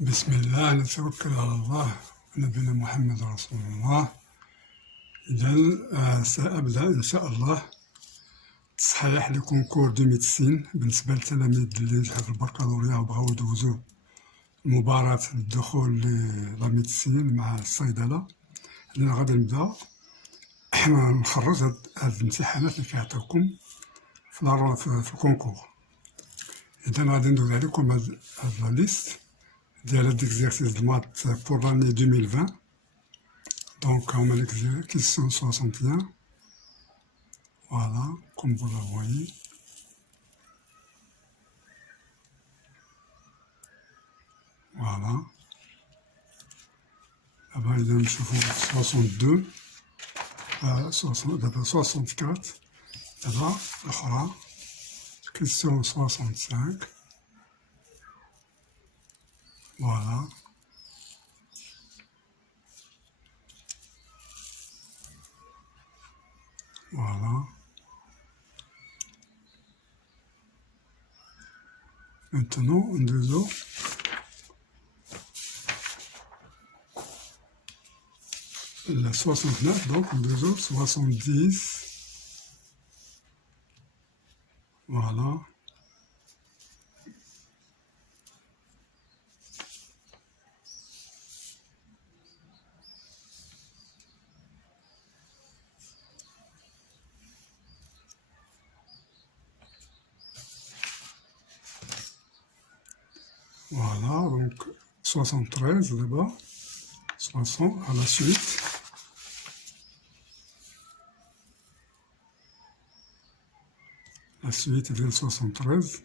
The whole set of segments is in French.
بسم الله نتوكل على الله ونبينا محمد رسول الله. إذا سأبدأ إن شاء الله تصحيح لكونكور دو ميديسين بالنسبة للتلاميذ اللي نجحوا في البكالوريا وبغاو يدوزو المباراة للدخول لا ميديسين مع الصيدلة. لأن غادي نبدا نخرج هاد الامتحانات اللي كيعطيوكم في الكونكور. إذا غادي ندوز عليكم هاد لا ليست ديال هاد l'exercice de maths pour l'année 2020. Donc on a la question 61. Voilà, comme vous la voyez. Voilà. Là-bas, il y a une chevaux 62. 64. Là-bas, la question 65. Voilà. Voilà. Maintenant, on désolé. La 69, donc on désolé, 70. Voilà. Voilà, donc 73 là-bas, 60 à la suite. La suite vient 73.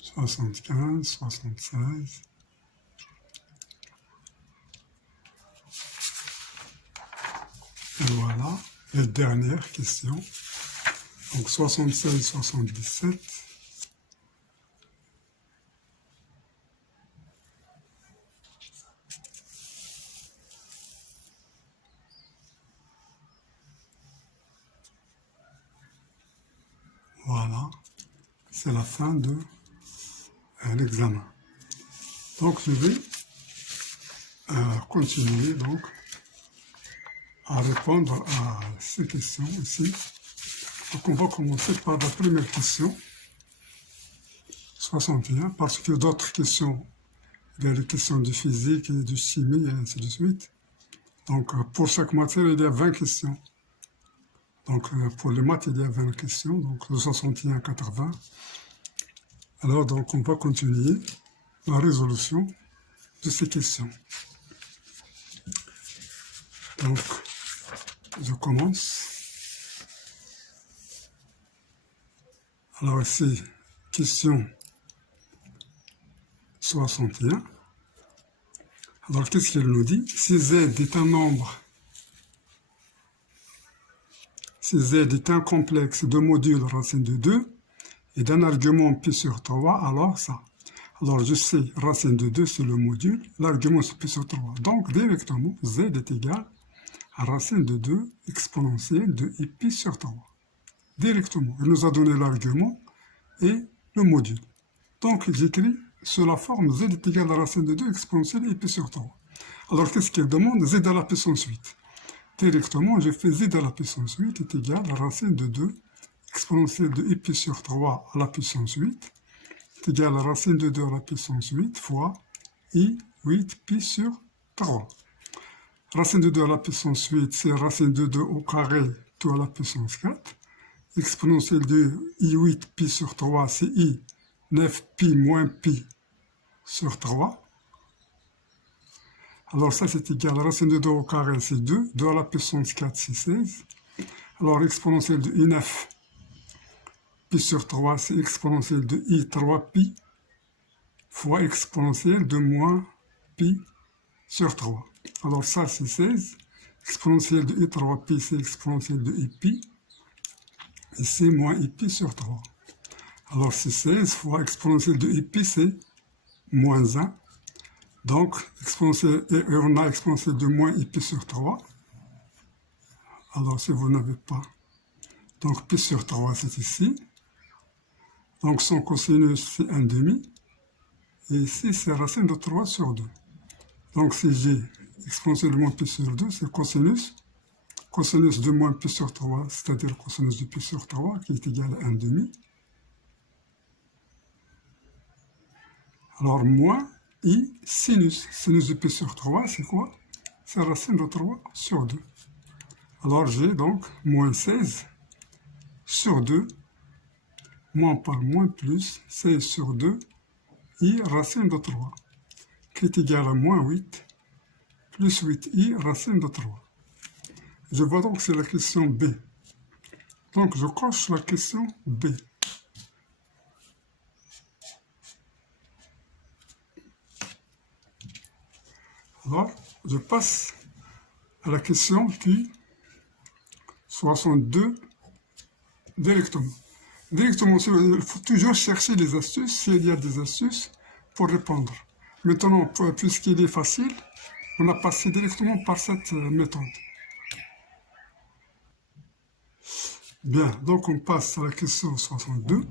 « 75, 76. Et voilà, les dernières questions. Donc 76, 77. Voilà, c'est la fin de l'examen. Donc je vais continuer donc à répondre à ces questions ici. Donc on va commencer par la première question, 61, parce que d'autres questions, il y a les questions de physique et de chimie et ainsi de suite. Donc pour chaque matière, il y a 20 questions. Donc pour les maths, il y a 20 questions, donc de 61 à 80. Alors donc on va continuer la résolution de ces questions. Donc je commence. Alors ici, question 61. Alors qu'est-ce qu'elle nous dit? Si Z est un nombre, si Z est un complexe de modules racine de 2 et d'un argument pi sur 3, alors ça. Alors je sais, racine de 2 c'est le module, l'argument c'est pi sur 3. Donc directement, Z est égal à racine de 2 exponentielle de i pi sur 3. Directement, il nous a donné l'argument et le module. Donc j'écris sous la forme Z est égal à racine de 2 exponentielle de i pi sur 3. Alors qu'est-ce qu'il demande? Z à la puissance 8. Directement, je fais Z à la puissance 8 est égal à racine de 2 exponentielle de i pi sur 3 à la puissance 8 est égal à racine de 2 à la puissance 8 fois i 8 pi sur 3. Racine de 2 à la puissance 8, c'est racine de 2 au carré tout à la puissance 4. Exponentielle de i8 pi sur 3, c'est i 9 pi moins pi sur 3. Alors ça, c'est égal à racine de 2 au carré, c'est 2. 2 à la puissance 4, c'est 16. Alors exponentielle de i9 pi sur 3, c'est exponentielle de i3 pi fois exponentielle de moins pi sur 3. Alors ça, c'est 16. Exponentielle de i3 pi, c'est exponentielle de i pi. Et c'est moins i pi sur 3. Alors c'est 16 fois exponentielle de i pi, c'est moins 1. Donc, exponentielle, et on a exponentielle de moins i pi sur 3. Alors, si vous n'avez pas, donc pi sur 3, c'est ici. Donc, son cosinus, c'est 1,5. Et ici, c'est racine de 3 sur 2. Donc, si j'ai exponentiellement pi sur 2, c'est cosinus. Cosinus de moins pi sur 3, c'est-à-dire cosinus de pi sur 3, qui est égal à 1,5. Alors, moins i sinus. Sinus de pi sur 3, c'est quoi? C'est racine de 3 sur 2. Alors, j'ai donc moins 16 sur 2, moins par moins plus, 16 sur 2, i racine de 3, qui est égal à moins 8, plus 8i racine de 3. Je vois donc que c'est la question B. Donc, je coche la question B. Alors, je passe à la question qui 62 directement. Directement, il faut toujours chercher les astuces, s'il y a des astuces, pour répondre. Maintenant, puisqu'il est facile, on a passé directement par cette méthode. Bien, donc on passe à la question 62.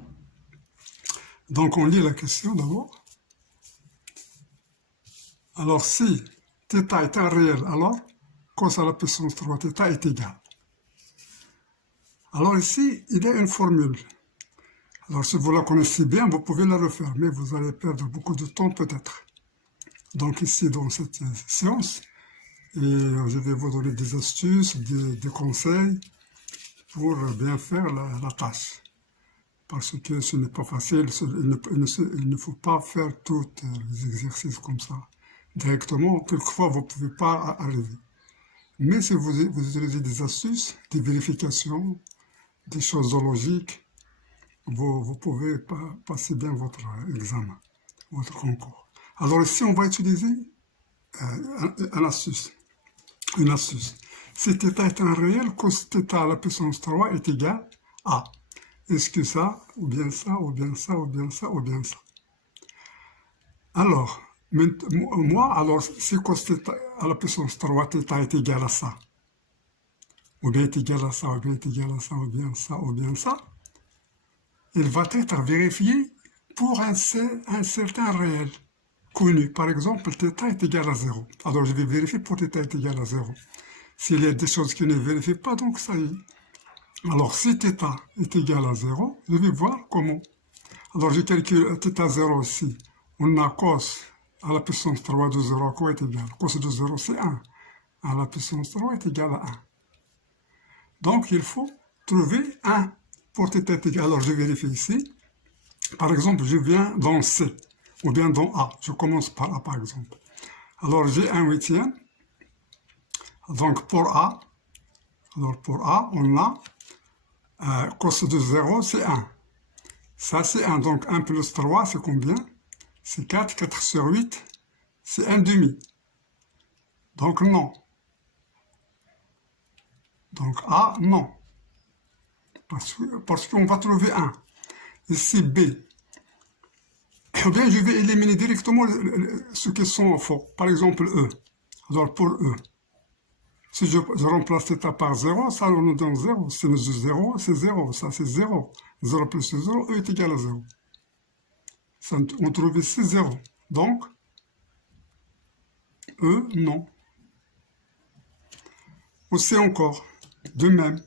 Donc on lit la question d'abord. Alors si θ est un réel, alors cos à la puissance 3θ est égal. Alors ici, il y a une formule. Alors si vous la connaissez bien, vous pouvez la refaire, mais vous allez perdre beaucoup de temps peut-être. Donc ici, dans cette séance, et je vais vous donner des astuces, des conseils pour bien faire la tâche. Parce que ce n'est pas facile, il ne faut pas faire tous les exercices comme ça directement. Quelquefois, vous ne pouvez pas arriver. Mais si vous utilisez des astuces, des vérifications, des choses logiques, vous pouvez passer bien votre examen, votre concours. Alors ici, on va utiliser une astuce. Si θ est un réel, cos θ à la puissance 3 est égal à. Est-ce que ça, ou bien ça, ou bien ça, ou bien ça, ou bien ça? Alors, moi, alors, si cos θ à la puissance 3 θ est égal à ça, ou bien est égal à ça, ou bien est égal à ça, ou bien ça, ou bien ça, il va être vérifié pour un certain réel connu. Par exemple, θ est égal à 0. Alors, je vais vérifier pour θ est égal à 0. S'il y a des choses qui ne vérifient pas, donc ça y est. Alors, si θ est égal à 0, je vais voir comment. Alors, je calcule θ0 ici. On a cos à la puissance 3 de 0 à quoi est égal? Cos de 0, c'est 1. À la puissance 3 est égal à 1. Donc, il faut trouver 1 pour θ est égal. Alors, je vérifie ici. Par exemple, je viens dans C, ou bien dans A. Je commence par A, par exemple. Alors, j'ai 1/8. Donc, pour A, on a cos de 0, c'est 1. Ça, c'est 1. Donc, 1 plus 3, c'est combien? C'est 4. 4 sur 8, c'est 1/2. Donc, non. Donc, A, non. Parce qu'on va trouver 1. Ici, B. Ou bien, je vais éliminer directement ceux qui sont faux. Par exemple, E. Alors, pour E. Si je remplace θ par 0, ça nous donne 0. Sinus de 0, c'est 0. Ça, c'est 0. 0 plus 0, E est égal à 0. Ça, on trouve ici 0. Donc, E, non. Aussi encore, de même,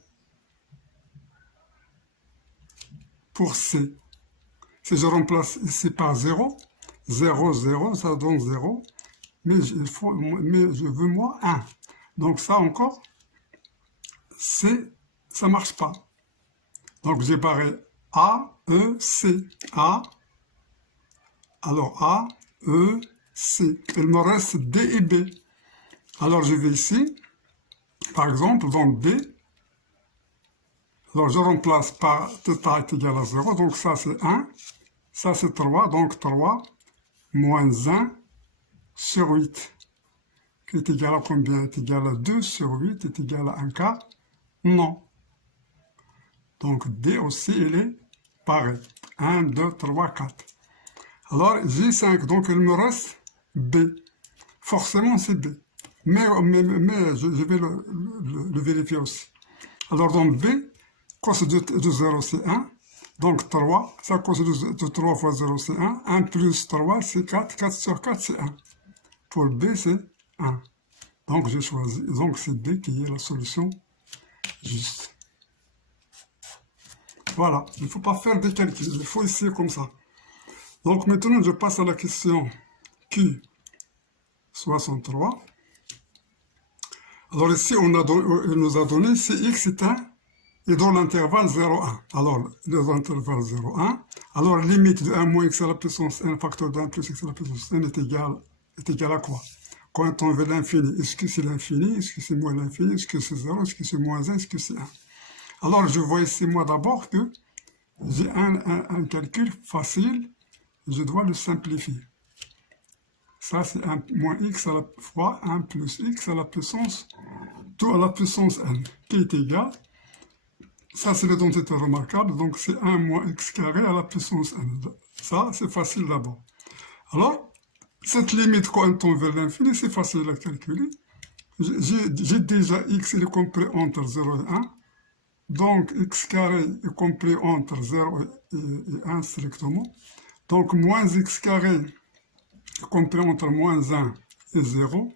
pour C. Si je remplace ici par 0, 0, 0, ça donne 0. Mais je veux moi 1. Donc ça encore, ça ne marche pas. Donc j'ai barré A, E, C. A, alors A, E, C. Il me reste D et B. Alors je vais ici, par exemple, dans B. Alors je remplace par θ est égal à 0. Donc ça c'est 1. Ça c'est 3. Donc 3 moins 1 sur 8. Qui est égal à combien? Est égal à 2 sur 8, est égal à 1 quart? Non. Donc D aussi, il est pareil. 1, 2, 3, 4. Alors j'ai 5, donc il me reste B. Forcément c'est B. Mais je vais le vérifier aussi. Alors, dans B, cos de 0, c'est 1. Donc, 3, ça cos de 3 fois 0, c'est 1. 1 plus 3, c'est 4. 4 sur 4, c'est 1. Pour B, c'est 1. Donc, j'ai choisi. Donc, c'est B qui est la solution juste. Voilà. Il ne faut pas faire des calculs. Il faut essayer comme ça. Donc, maintenant, je passe à la question Q63. Alors, ici, il nous a donné si x est 1 et dans l'intervalle 0,1. Alors, dans l'intervalle 0,1, alors limite de 1 moins x à la puissance n facteur de 1 plus x à la puissance n est égal à quoi? Quand on veut l'infini, est-ce que c'est l'infini? Est-ce que c'est moins l'infini? Est-ce que c'est 0? Est-ce que c'est moins 1? Est-ce que c'est 1? Alors, je vois ici, moi, d'abord que j'ai un calcul facile, je dois le simplifier. Ça, c'est 1 moins x à la fois 1 plus x à la puissance, tout à la puissance n, qui est égal. Ça, c'est l'identité remarquable, donc c'est 1 moins x carré à la puissance n. Ça, c'est facile d'abord. Alors, cette limite quand on veut l'infini, c'est facile à calculer. J'ai déjà x, il est compris entre 0 et 1. Donc, x carré est compris entre 0 et 1 strictement. Donc, moins x carré est compris entre moins 1 et 0.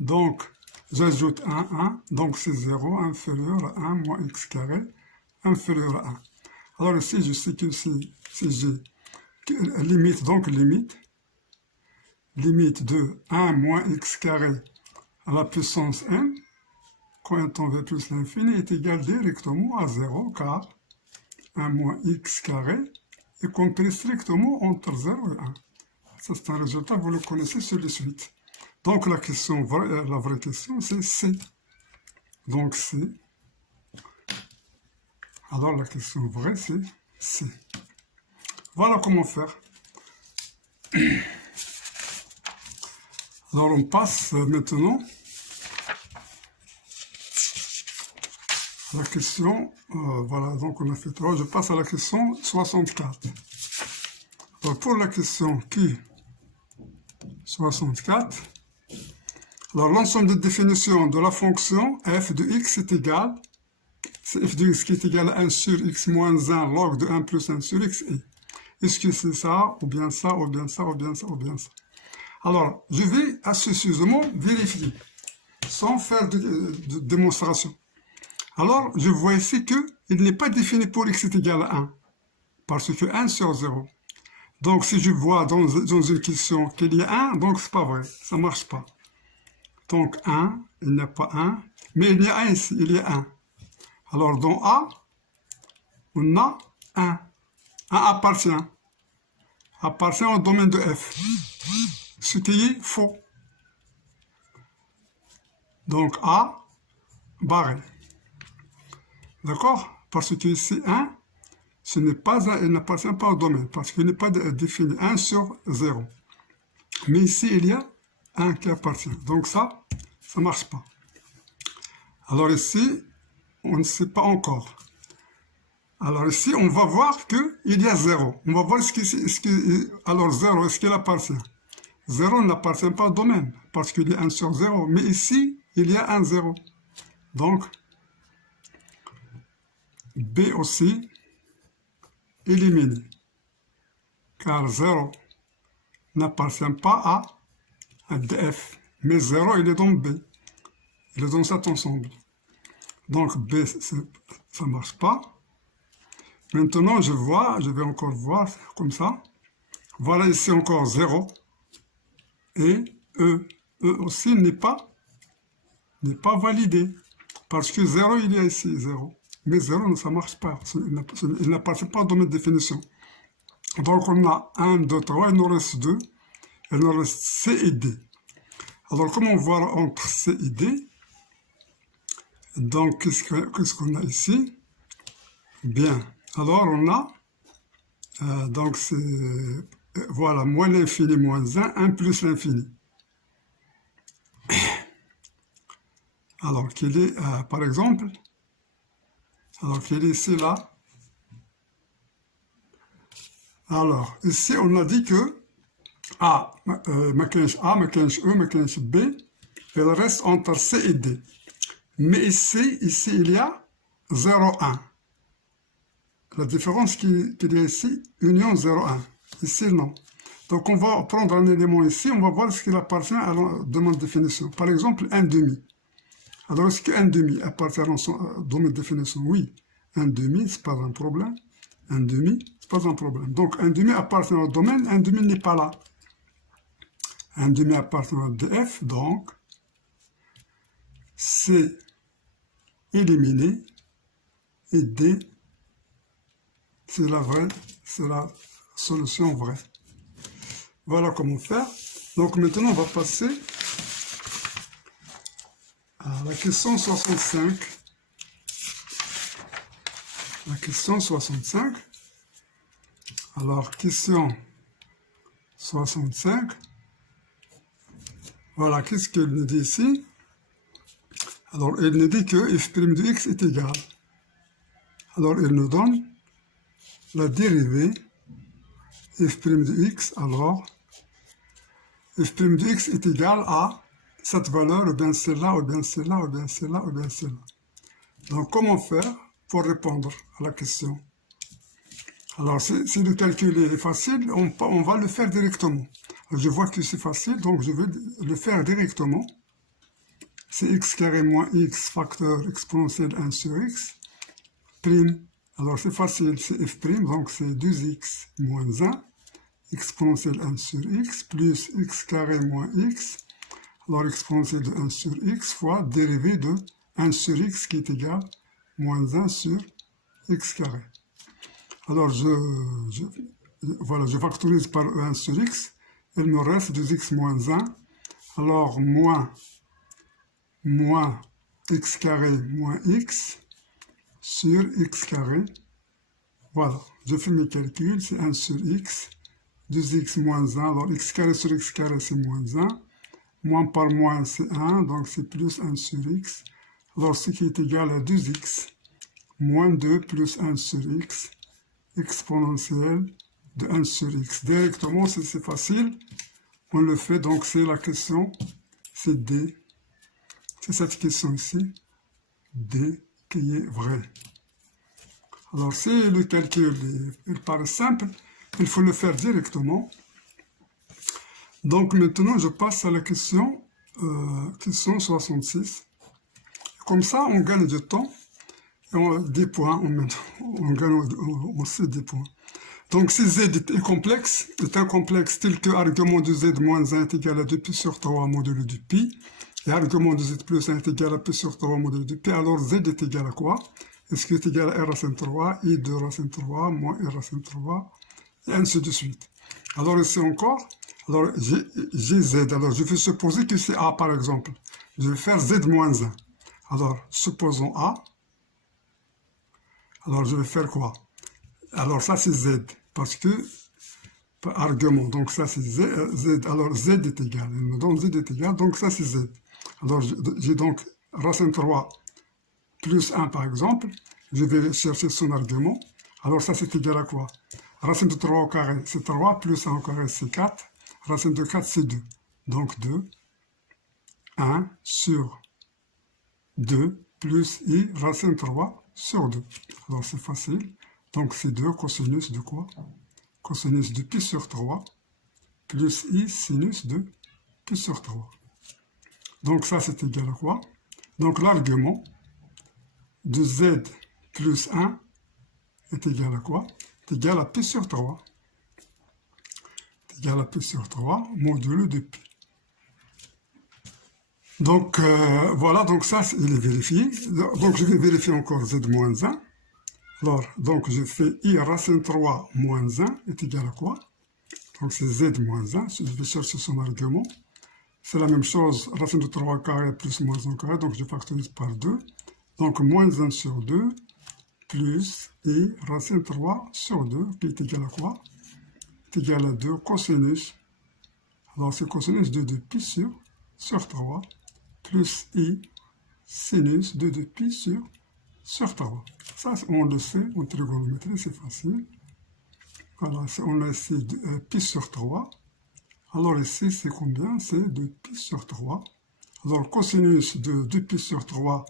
Donc, j'ajoute 1. Donc, c'est 0 inférieur à 1 moins x carré inférieur à 1. Alors ici, je sais que si j'ai limite, donc limite de 1 moins x carré à la puissance n, quand on veut plus l'infini, est égal directement à 0, car 1 moins x carré est compris strictement entre 0 et 1. Ça, c'est un résultat, vous le connaissez sur les suites. Donc, la vraie question, c'est C. Donc, C. Alors, la question vraie, c'est C. Voilà comment faire. Alors, on passe maintenant à la question, voilà, donc on a fait 3, je passe à la question 64. Alors, pour la question Q64, alors l'ensemble de définitions de la fonction f de x est égal, c'est f de x qui est égal à 1 sur x moins 1 log de 1 plus 1 sur x et. Est-ce que c'est ça, ou bien ça, ou bien ça, ou bien ça, ou bien ça? Alors, je vais astucieusement vérifier, sans faire de démonstration. Alors, je vois ici qu'il n'est pas défini pour x est égal à 1, parce que 1 sur 0. Donc, si je vois dans une question qu'il y a 1, donc c'est pas vrai, ça ne marche pas. Donc, 1, il n'y a pas 1, mais il y a 1 ici, il y a 1. Alors, dans A, on a 1. 1 appartient au domaine de f, ce qui est faux. Donc, A, barré. D'accord? Parce que ici, 1, ce n'est pas il n'appartient pas au domaine, parce qu'il n'est pas défini 1 sur 0. Mais ici, il y a 1 qui appartient. Donc ça ne marche pas. Alors ici, on ne sait pas encore. Alors ici, on va voir qu'il y a 0. On va voir alors 0, est-ce qu'il appartient? 0 n'appartient pas au domaine, parce qu'il y a 1 sur 0. Mais ici, il y a 1, 0. Donc, B aussi, éliminé. Car 0 n'appartient pas à df. Mais 0, il est dans B. Il est dans cet ensemble. Donc, B, ça ne marche pas. Maintenant, je vais encore voir comme ça. Voilà ici encore 0. Et E. E aussi n'est pas validé. Parce que 0, il y a ici 0. Mais 0, ça ne marche pas. Il n'appartient pas au domaine de définition. Donc, on a 1, 2, 3, il nous reste 2. Il nous reste C et D. Alors, comment voir entre C et D? Donc, qu'est-ce qu'on a ici? Bien. Alors, on a, donc c'est, voilà, moins l'infini, moins 1, 1 plus l'infini. Alors, qu'il est, par exemple, alors qu'il est ici, là. Alors, ici, on a dit que A, machinage A, machinage E, machinage B, il reste entre C et D. Mais ici, il y a 0,1. La différence qu'il y a ici, union 0,1. Ici, non. Donc, on va prendre un élément ici, on va voir ce qu'il appartient à la domaine de définition. Par exemple, 1,5. Alors, est-ce que 1,5 appartient à son domaine de définition? Oui. 1,5, c'est pas un problème. 1,5, c'est pas un problème. Donc, 1,5 appartient au domaine, 1,5 n'est pas là. 1,5 appartient à df, donc, c'est éliminé, et D, c'est la solution vraie. Voilà comment faire. Donc maintenant, on va passer à la question 65. La question 65. Alors, question 65. Voilà, qu'est-ce qu'il nous dit ici? Alors, il nous dit que f' de x est égal. Alors, il nous donne la dérivée f' de x. Alors, f' de x est égal à cette valeur, ou bien celle-là, ou bien celle-là, ou bien celle-là, ou bien celle-là. Donc, comment faire pour répondre à la question? Alors, si le calcul est facile, on va le faire directement. Je vois que c'est facile, donc je vais le faire directement. C'est x carré moins x facteur exponentiel 1 sur x, prime. Alors, c'est facile, c'est f', donc c'est 2x moins 1, exponentiel 1 sur x, plus x carré moins x, alors exponentiel de 1 sur x fois dérivée de 1 sur x qui est égal à moins 1 sur x carré. Alors, voilà, je factorise par 1 sur x, il me reste 2x moins 1, alors moins x carré moins x sur x carré. Voilà, je fais mes calculs, c'est 1 sur x, 2x moins 1, alors x carré sur x carré c'est moins 1, moins par moins c'est 1, donc c'est plus 1 sur x, alors ce qui est égal à 2x moins 2 plus 1 sur x, exponentielle de 1 sur x. Directement, c'est facile, on le fait, donc c'est la question, c'est D, c'est cette question ici, D qui est vraie. Alors si le calcul il paraît simple, il faut le faire directement. Donc maintenant, je passe à la question 66. Comme ça, on gagne du temps. Et on, 10 points, on gagne aussi 10 points. Donc si z est complexe tel que argument de z moins 1 est égal à 2pi sur 3 modulo de pi, et argument de z plus 1 est égal à pi sur 3 modulo de pi, alors z est égal à quoi? Est-ce qu'il est égal à r racine 3, i de racine 3, moins r racine 3, et ainsi de suite. Alors ici encore, alors j'ai z, alors je vais supposer que c'est a par exemple. Je vais faire z moins 1. Alors, supposons a. Alors je vais faire quoi? Alors ça c'est z, parce que, argument, donc ça c'est z, alors z est égal, il me donne z est égal, donc ça c'est z. Alors j'ai donc racine 3 plus 1 par exemple, je vais chercher son argument, alors ça c'est égal à quoi? Racine de 3 au carré c'est 3, plus 1 au carré c'est 4, racine de 4 c'est 2, donc 2, 1 sur 2 plus i racine 3 sur 2. Alors c'est facile. Donc c'est 2 cosinus de quoi? Cosinus de pi sur 3 plus i sinus de pi sur 3. Donc ça c'est égal à quoi? Donc l'argument de z plus 1 est égal à quoi? Est égal à pi sur 3. Est égal à pi sur 3 modulo de pi. Donc voilà, donc ça il est vérifié. Donc je vais vérifier encore z moins 1. Alors, donc je fais i racine 3 moins 1 est égal à quoi? Donc c'est z moins 1, je vais chercher son argument. C'est la même chose, racine de 3 carré plus moins 1 carré, donc je factorise par 2. Donc moins 1 sur 2 plus i racine 3 sur 2 qui est égal à quoi? Est égal à 2 cosinus. Alors c'est cosinus de 2 pi sur 3 plus i sinus de 2 pi sur 3. Ça, on le sait, en trigonométrie, c'est facile. Voilà, on a ici pi sur 3. Alors ici, c'est combien? C'est 2 pi sur 3. Alors, cosinus de 2 pi sur 3,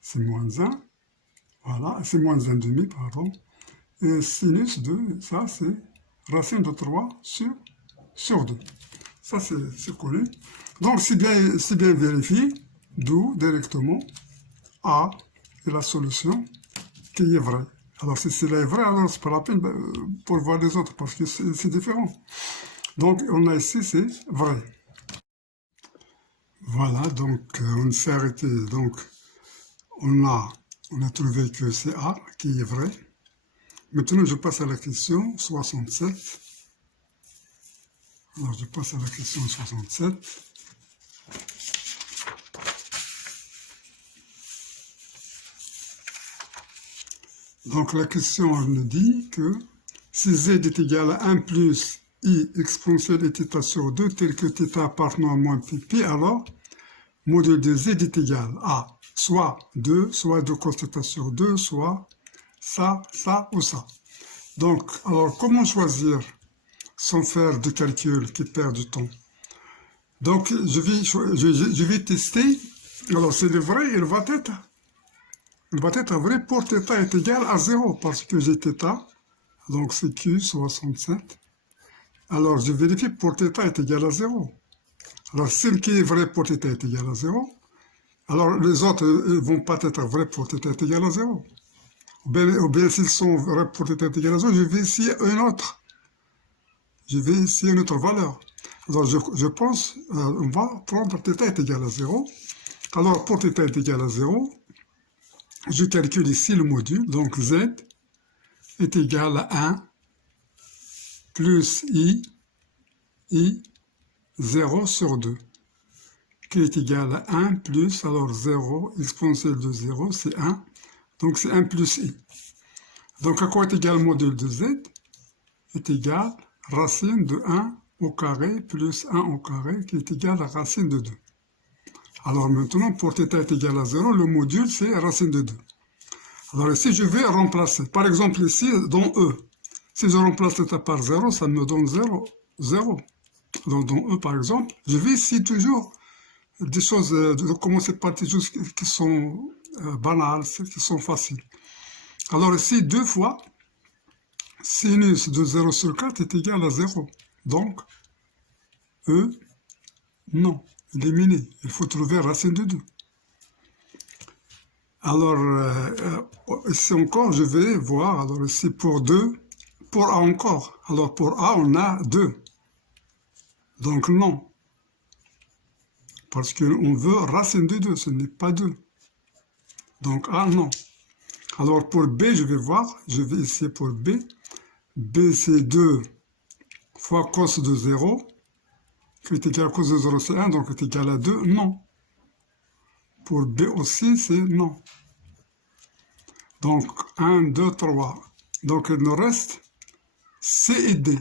c'est moins 1. Voilà, c'est moins 1,5, pardon. Et sinus de, ça c'est racine de 3 sur 2. Ça c'est connu. Donc c'est bien vérifié, d'où directement A est la solution qui est vraie. Alors si cela est vrai, alors c'est pas la peine pour voir les autres parce que c'est différent. Donc on a ici, c'est vrai. Voilà, donc on s'est arrêté. Donc on a trouvé que c'est A qui est vrai. Maintenant je passe à la question 67. Alors je passe à la question 67. Donc la question nous dit que si z est égal à 1 plus i exponentielle de θ sur 2 tel que θ appartenant à moins pp, alors module de z est égal à soit 2 cos θ sur 2, soit ça ou ça. Donc, alors comment choisir sans faire de calcul qui perd du temps? Donc je vais tester. Alors c'est le vrai, il va être vrai pour θ est égal à 0 parce que j'ai θ. Donc c'est Q67. Alors je vérifie pour θ est égal à 0. Alors celle qui est vraie pour θ est égal à 0. Alors les autres ne vont pas être vrais pour θ est égal à 0. Ou bien s'ils sont vrais pour θ est égal à 0, je vais essayer une autre. Je vais essayer une autre valeur. Alors je pense, on va prendre θ est égal à 0. Alors pour θ est égal à 0, je calcule ici le module. Donc z est égal à 1 plus i 0 sur 2, qui est égal à 1 plus, alors 0, exponentielle de 0, c'est 1, donc c'est 1 plus i. Donc à quoi est égal le module de z? Est égal racine de 1 au carré plus 1 au carré, qui est égal à racine de 2. Alors maintenant, pour θ est égal à 0, le module c'est racine de 2. Alors ici, je vais remplacer. Par exemple, ici, dans E, si je remplace θ par 0, ça me donne 0, 0. Donc, dans E, par exemple, je vais ici toujours des choses, de commencer par des choses qui sont banales, qui sont faciles. Alors ici, 2 fois, sinus de 0 sur 4 est égal à 0. Donc, E, non, éliminé. Il faut trouver racine de 2. Alors, ici encore, je vais voir, alors ici pour 2, pour A encore. Alors pour A, on a 2. Donc non. Parce qu'on veut racine de 2, ce n'est pas 2. Donc A, non. Alors pour B, je vais voir, je vais essayer pour B. B, c'est 2 fois cos de 0, qui est égal à cos de 0, c'est 1, donc est égal à 2, non. Pour B aussi, c'est non. Donc 1, 2, 3. Donc il nous reste C et D.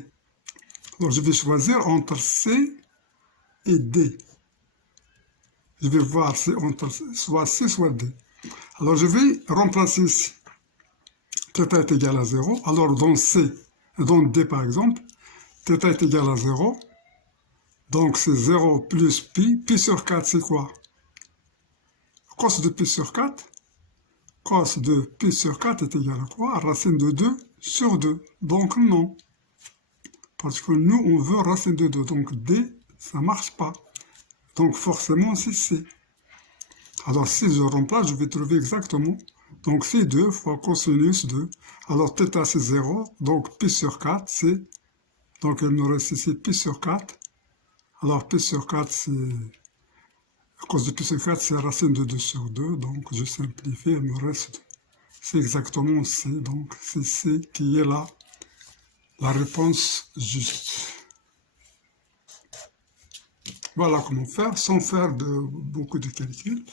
Alors je vais choisir entre C et D. Je vais voir si entre soit C soit D. Alors je vais remplacer ici. θ est égal à 0. Alors dans C, dans D par exemple, θ est égal à 0. Donc c'est 0 plus pi. Pi sur 4 c'est quoi? Cos de pi sur 4. Cos de pi sur 4 est égal à quoi? Racine de 2 sur 2. Donc non. Parce que nous, on veut racine de 2. Donc D, ça ne marche pas. Donc forcément, c'est C. Alors si je remplace, je vais trouver exactement. Donc c'est 2 fois cosinus 2. Alors θ c'est 0. Donc pi sur 4, c'est... Donc il nous reste ici pi sur 4. Alors pi sur 4, c'est... À cause de pi sur 4, c'est racine de 2 sur 2. Donc je simplifie, il me reste... C'est exactement C. Donc c'est C qui est là. La réponse juste. Voilà comment faire, sans faire beaucoup de calculs.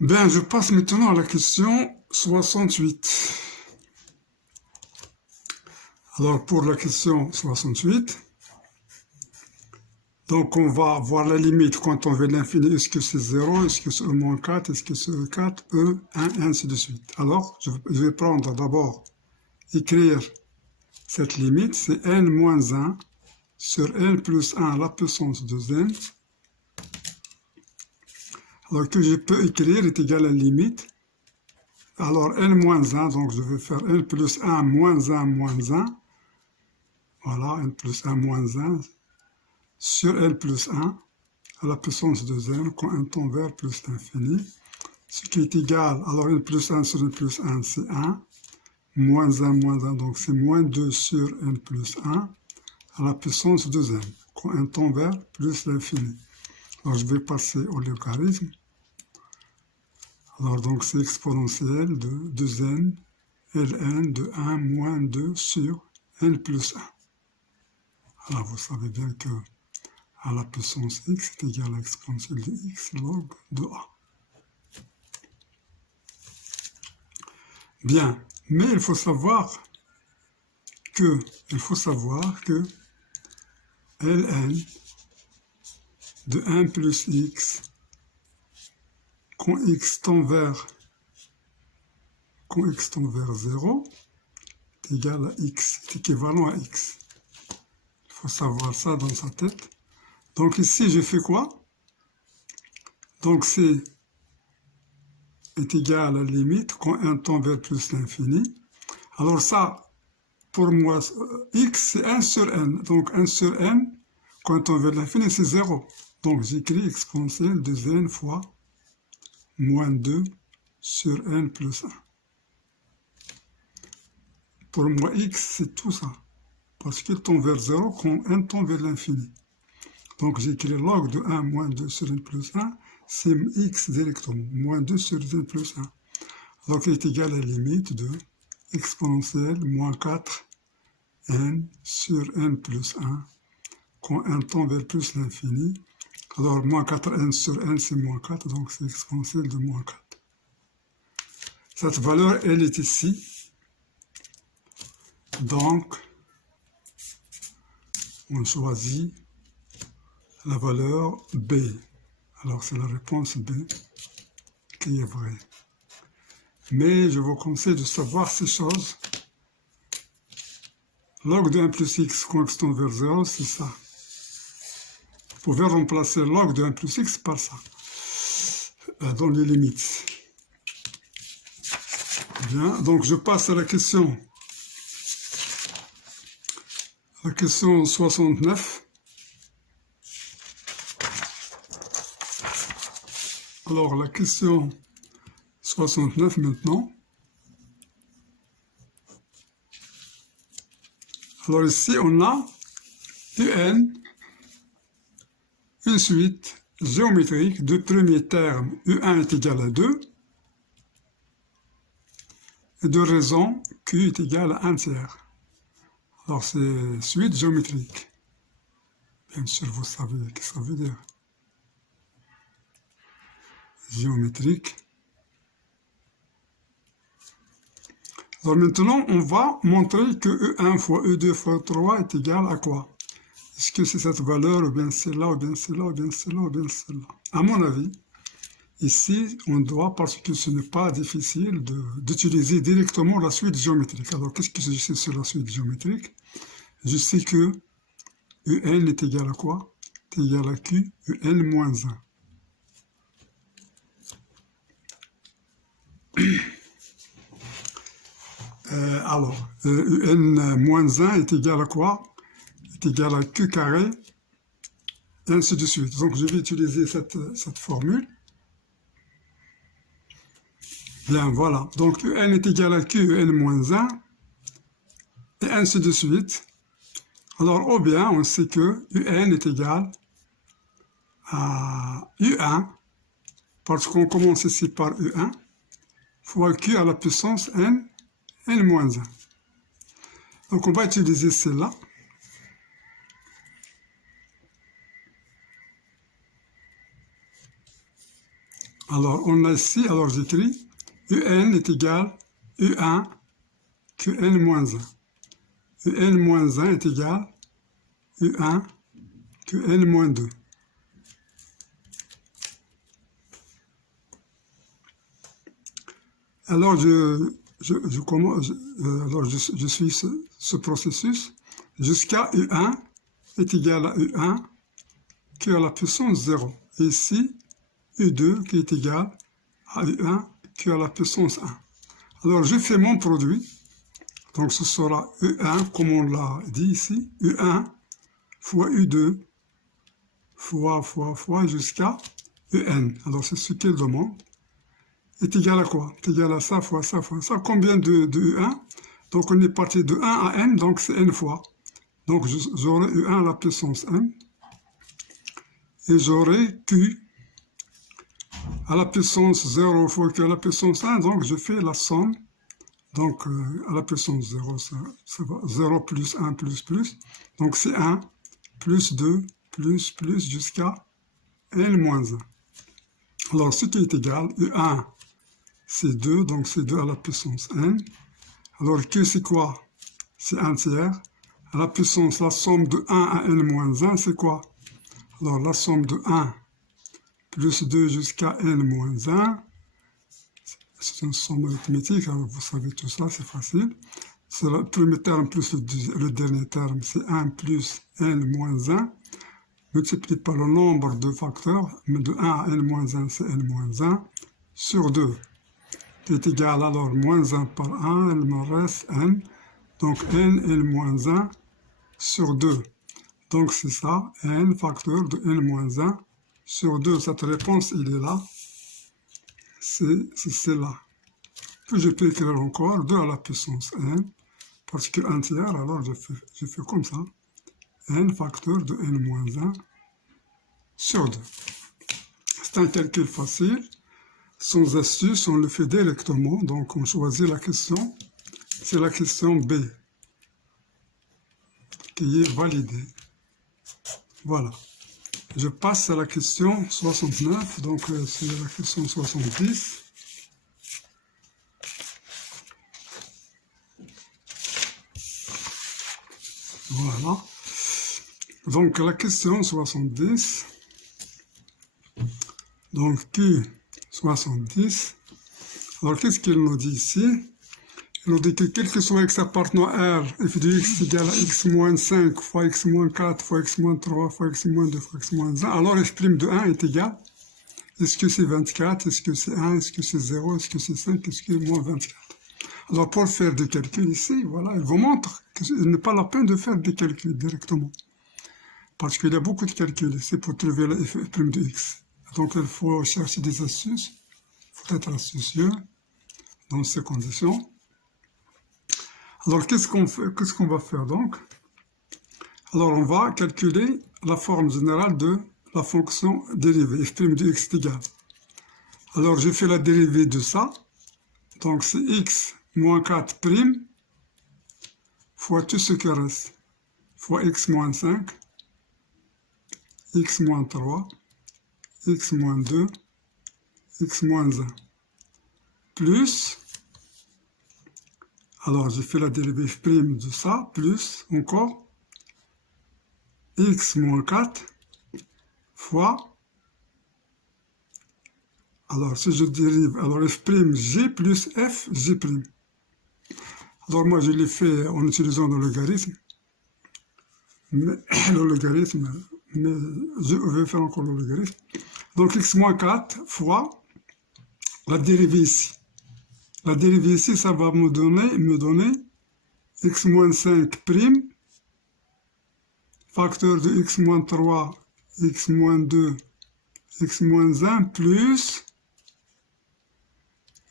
Ben, je passe maintenant à la question 68. Alors, pour la question 68, donc on va voir la limite quand on veut l'infini. Est-ce que c'est 0, est-ce que c'est E-4, est-ce que c'est E4, E, 1, et ainsi de suite. Alors, je vais prendre d'abord, écrire cette limite, c'est n moins 1 sur n plus 1 à la puissance de n. Alors que je peux écrire est égal à la limite alors n moins 1, donc je vais faire n plus 1 moins 1 moins 1. Voilà, n plus 1 moins 1 sur n plus 1 à la puissance de n quand n tend vers plus l'infini. Ce qui est égal, alors n plus 1 sur n plus 1, c'est 1. Moins 1, donc c'est moins 2 sur n plus 1 à la puissance de n quand n tend vers plus l'infini. Alors je vais passer au logarithme. Alors donc c'est exponentiel de 2n ln de 1 moins 2 sur n plus 1. Alors vous savez bien que à la puissance x est égal à l'exponentielle de x log de a. Bien, mais il faut savoir que ln de 1 plus x quand x tend vers 0 est égal à x, est équivalent à x. Il faut savoir ça dans sa tête. Donc ici, je fais quoi? Donc c'est est égal à la limite quand n tend vers plus l'infini. Alors ça, pour moi, x c'est 1 sur n. Donc 1 sur n, quand n tend vers l'infini, c'est 0. Donc j'écris exponentielle de n fois moins 2 sur n plus 1. Pour moi, x, c'est tout ça. Parce qu'il tend vers 0 quand n tend vers l'infini. Donc j'écris log de 1 moins 2 sur n plus 1, c'est x directement, moins 2 sur n plus 1. Donc il est égal à la limite de exponentielle moins 4 n sur n plus 1 quand n tend vers plus l'infini. Alors moins 4n sur n c'est moins 4, donc c'est exponentielle de moins 4. Cette valeur, elle est ici. Donc, on choisit la valeur B. Alors, c'est la réponse B qui est vraie. Mais je vous conseille de savoir ces choses. Log de 1 plus x quand x tend vers 0, c'est ça. Vous pouvez remplacer log de 1 plus x par ça, dans les limites. Bien, donc je passe à la question 69. Alors la question 69 maintenant. Alors ici on a un une suite géométrique de premier terme U1 est égal à 2 et de raison Q est égal à 1 tiers. Alors c'est suite géométrique. Bien sûr vous savez ce que ça veut dire. Géométrique. Alors maintenant on va montrer que E1 fois E2 fois 3 est égal à quoi? Est-ce que c'est cette valeur, ou bien celle-là, ou bien celle-là, ou bien celle-là, ou bien celle-là? À mon avis, ici, on doit, parce que ce n'est pas difficile, d'utiliser directement la suite géométrique. Alors, qu'est-ce que je sais sur la suite géométrique? Je sais que UN est égal à quoi? Est égal à Q, UN moins 1. Alors, UN moins 1 est égal à quoi? Est égal à Q carré, et ainsi de suite. Donc, je vais utiliser cette formule. Bien, voilà. Donc, UN est égal à Q, UN moins 1, et ainsi de suite. Alors, ou bien, on sait que UN est égal à U1, parce qu'on commence ici par U1, fois Q à la puissance N, N moins 1. Donc, on va utiliser celle-là. Alors, on a ici, alors j'écris, UN est égal U1 QN moins 1. UN moins 1 est égal U1 QN moins 2. Alors, je suis ce processus jusqu'à U1 est égal à U1 Q à la puissance 0. Et ici, U2 qui est égal à U1 Q à la puissance 1. Alors, je fais mon produit. Donc, ce sera E1, comme on l'a dit ici. E1 fois U2 fois jusqu'à En. Alors, c'est ce qu'il demande. Est égal à quoi? Est égal à ça fois ça fois ça. Combien de E1? Donc, on est parti de 1 à N, donc c'est N fois. Donc, j'aurai E1 à la puissance N. Et j'aurai Q à la puissance 0 fois Q à la puissance 1. Donc, je fais la somme. Donc, à la puissance 0, ça va 0 plus 1 plus plus. Donc, c'est 1 plus 2 plus jusqu'à N moins 1. Alors, ce qui est égal, E1, c'est 2, donc c'est 2 à la puissance N. Alors, Q, c'est quoi? C'est 1 tiers. À la puissance, la somme de 1 à N moins 1, c'est quoi? Alors, la somme de 1 plus 2 jusqu'à N moins 1, c'est une somme arithmétique, alors vous savez tout ça, c'est facile. C'est le premier terme plus le dernier terme, c'est 1 plus N moins 1, multiplié par le nombre de facteurs, mais de 1 à N moins 1, c'est N moins 1, sur 2. Est égal alors moins 1 par 1, il me reste N, donc N moins 1 sur 2. Donc c'est ça, N facteur de N moins 1 sur 2. Cette réponse, il est là. C'est celle-là. Puis je peux écrire encore 2 à la puissance N, parce que 1 tiers, alors je fais comme ça. N facteur de N moins 1 sur 2. C'est un calcul facile. Sans astuce, on le fait directement. Donc on choisit la question. C'est la question B qui est validée. Voilà. Je passe à la question 69, donc c'est la question 70. Voilà. Donc la question 70, donc Q 70. Alors qu'est-ce qu'il nous dit ici? Il nous dit que quel que soit x appartenant à R, f de x égale à x moins 5 fois x moins 4 fois x moins 3 fois x moins 2 fois x moins 1, alors f' de 1 est égal. Est-ce que c'est 24? Est-ce que c'est 1? Est-ce que c'est 0? Est-ce que c'est 5? Est-ce que c'est moins 24? Alors pour faire des calculs ici, voilà, il vous montre qu'il n'est pas la peine de faire des calculs directement. Parce qu'il y a beaucoup de calculs ici pour trouver la f' de x. Donc il faut chercher des astuces. Il faut être astucieux dans ces conditions. Alors, qu'est-ce qu'on va faire donc? Alors, on va calculer la forme générale de la fonction dérivée, f' de x est égal. Alors, je fais la dérivée de ça. Donc, c'est x moins 4' fois tout ce qui reste, fois x moins 5, x moins 3, x moins 2, x moins 1, plus... Alors, j'ai fait la dérivée f' de ça, plus encore x moins 4 fois, alors si je dérive, alors f' g plus f g'. Alors moi, je l'ai fait en utilisant le logarithme, mais je vais faire encore le logarithme. Donc x moins 4 fois la dérivée ici. La dérivée ici, ça va me donner x moins 5' facteur de x moins 3, x moins 2, x moins 1 plus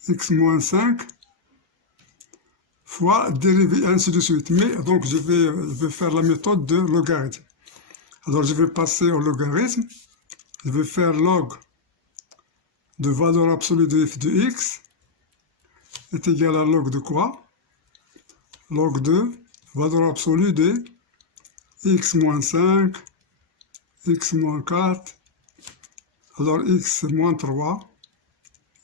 x moins 5 fois dérivée, ainsi de suite. Mais donc je vais faire la méthode de logarithme. Alors je vais passer au logarithme. Je vais faire log de valeur absolue de f de x est égal à log de quoi? Log de valeur absolue de x moins 5, x moins 4, alors x moins 3,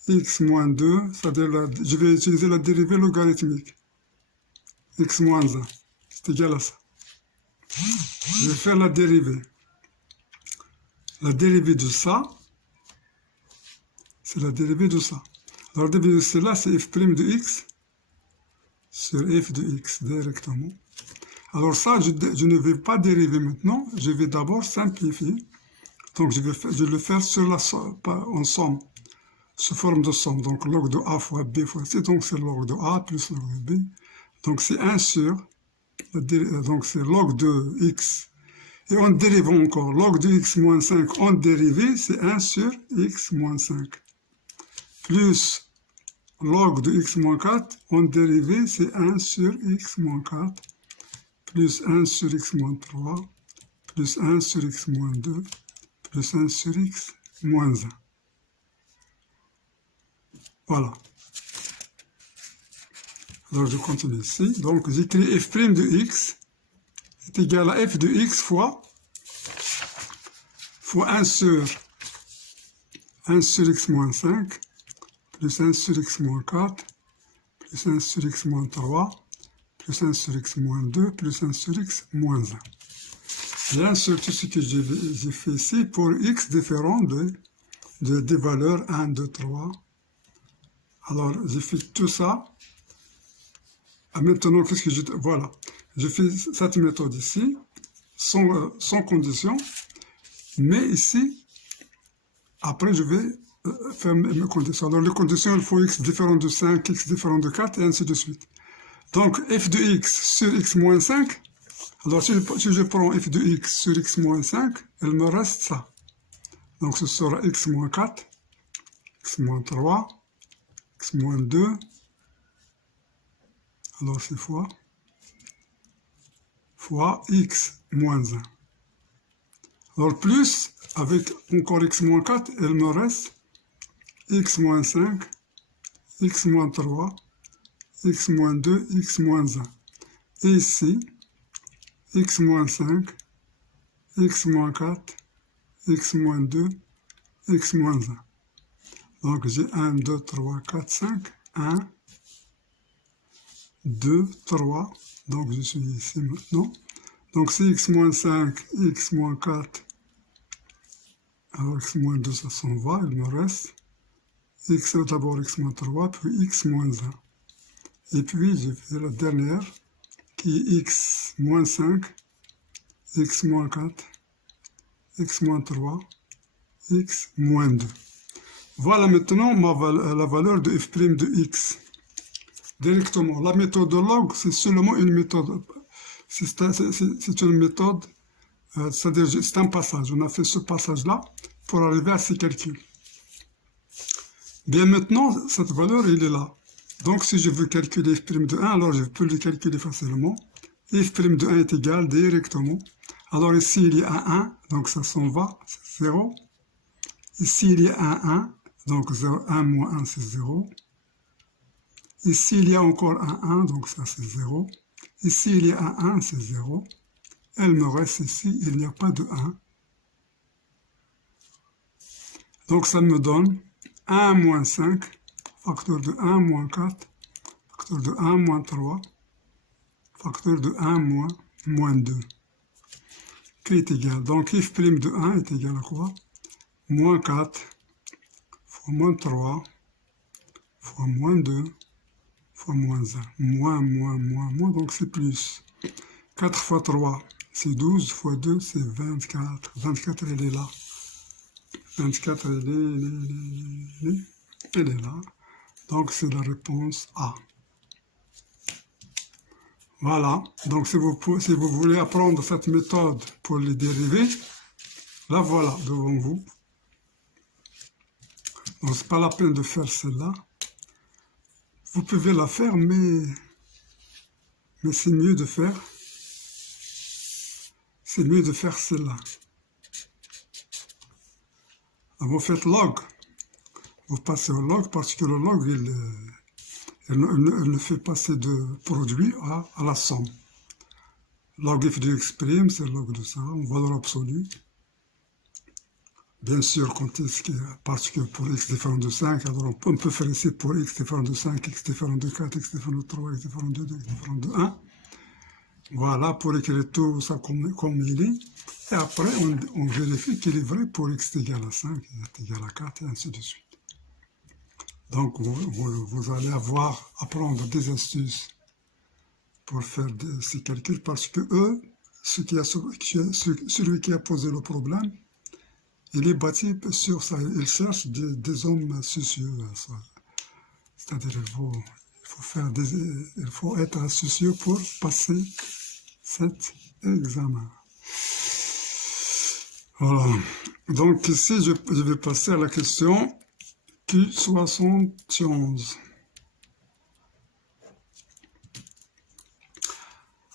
x moins 2, c'est-à-dire je vais utiliser la dérivée logarithmique, x moins 1, c'est égal à ça. Je vais faire la dérivée. La dérivée de ça, c'est la dérivée de ça. Alors, la dérivée de cela, c'est f' de x sur f de x directement. Alors ça, je ne vais pas dériver maintenant, je vais d'abord simplifier. Donc je vais le faire sur en somme. sous forme de somme. Donc log de A fois B fois C, donc c'est log de A plus log de B. Donc c'est 1 sur, donc c'est log de X. Et en dérivant encore, log de X moins 5 en dérivé, c'est 1 sur X moins 5. Plus log de X moins 4 en dérivé, c'est 1 sur X moins 4. Plus 1 sur X moins 3. Plus 1 sur X moins 2. Plus 1 sur X moins 1. Voilà. Alors je continue ici. Donc j'écris f' de x est égal à f de x fois 1 sur x moins 5 plus 1 sur x moins 4 plus 1 sur x moins 3 plus 1 sur x moins 2 plus 1 sur x moins 1. Bien sûr, tout ce que j'ai fait ici pour x différent des valeurs 1, 2, 3. Alors j'ai fait tout ça. Ah, maintenant, qu'est-ce que je... Voilà. Je fais cette méthode ici, sans condition. Mais ici, après, je vais faire mes conditions. Alors, les conditions, il faut x différent de 5, x différent de 4, et ainsi de suite. Donc, f de x sur x moins 5. Alors, si je prends f de x sur x moins 5, il me reste ça. Donc, ce sera x moins 4, x moins 3, x moins 2. Alors, c'est fois x moins 1. Alors, plus, avec encore x moins 4, il me reste x moins 5, x moins 3, x moins 2, x moins 1. Et ici, x moins 5, x moins 4, x moins 2, x moins 1. Donc, j'ai 1, 2, 3, 4, 5, 1, 2, 3. Donc, je suis ici maintenant. Donc, c'est x moins 5, x moins 4. Alors, x moins 2, ça s'en va. Il me reste x, d'abord x moins 3, puis x moins 1. Et puis, j'ai fait la dernière, qui est x moins 5, x moins 4, x moins 3, x moins 2. Voilà maintenant la valeur de f' de x. Directement. La méthode de log, c'est seulement une méthode. C'est une méthode, c'est-à-dire c'est un passage. On a fait ce passage-là pour arriver à ces calculs. Bien maintenant, cette valeur, elle est là. Donc si je veux calculer f' de 1, alors je peux le calculer facilement. F' de 1 est égal directement. Alors ici, il y a un 1, donc ça s'en va, c'est 0. Ici, il y a un 1, donc 1 moins 1, c'est 0. Ici, il y a encore un 1, donc ça c'est 0. Ici, il y a un 1, c'est 0. Elle me reste ici, il n'y a pas de 1. Donc ça me donne 1 moins 5, facteur de 1 moins 4, facteur de 1 moins 3, facteur de 1 moins 2, qui est égal. Donc f' de 1 est égal à quoi? Moins 4 fois moins 3 fois moins 2 fois moins 1. Moins, donc c'est plus. 4 fois 3, c'est 12, fois 2, c'est 24. 24, elle est là. 24, elle est là. Donc c'est la réponse A. Voilà. Donc si vous voulez apprendre cette méthode pour les dérivés, la voilà devant vous. Donc c'est pas la peine de faire celle-là. Vous pouvez la faire, mais c'est mieux de faire. C'est mieux de faire celle-là. Vous faites log. Vous passez au log parce que le log, il ne fait passer de produit à la somme. Log f de x', c'est le log de ça, en valeur absolue. Bien sûr, parce que pour x différent de 5, alors on peut faire ici pour x différent de 5, x différent de 4, x différent de 3, x différent de 2, x différent de 1. Voilà, pour écrire tout ça comme il est. Et après, on vérifie qu'il est vrai pour x égale à 5, y égale à 4, et ainsi de suite. Donc, vous allez apprendre des astuces pour faire ces calculs, parce que eux, celui qui a posé le problème, il est bâti sur ça. Il cherche des hommes soucieux. C'est-à-dire il faut être soucieux pour passer cet examen. Voilà. Donc ici, je vais passer à la question Q71.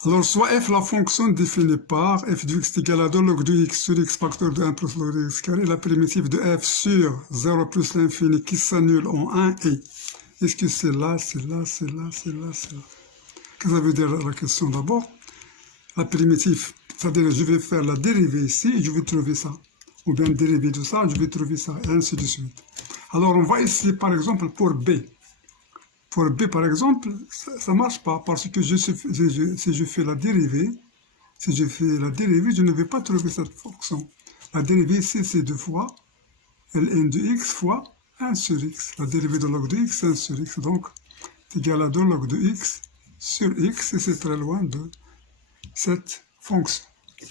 Alors, soit f, la fonction définie par f de x est égal à 2 log de x sur x facteur de 1 plus log de x carré, la primitive de f sur 0 plus l'infini qui s'annule en 1 et est-ce que c'est là, c'est là, c'est là, c'est là, c'est là. Qu'est-ce que ça veut dire la question d'abord? La primitive, c'est-à-dire je vais faire la dérivée ici et je vais trouver ça. Ou bien dérivée de ça, je vais trouver ça, et ainsi de suite. Alors, on va essayer par exemple pour b. Pour b, par exemple, ça ne marche pas parce que si je fais la dérivée, je ne vais pas trouver cette fonction. La dérivée ici, c'est 2 fois ln de x fois 1 sur x. La dérivée de log de x, 1 sur x. Donc, c'est égal à 2 log de x sur x, et c'est très loin de cette fonction.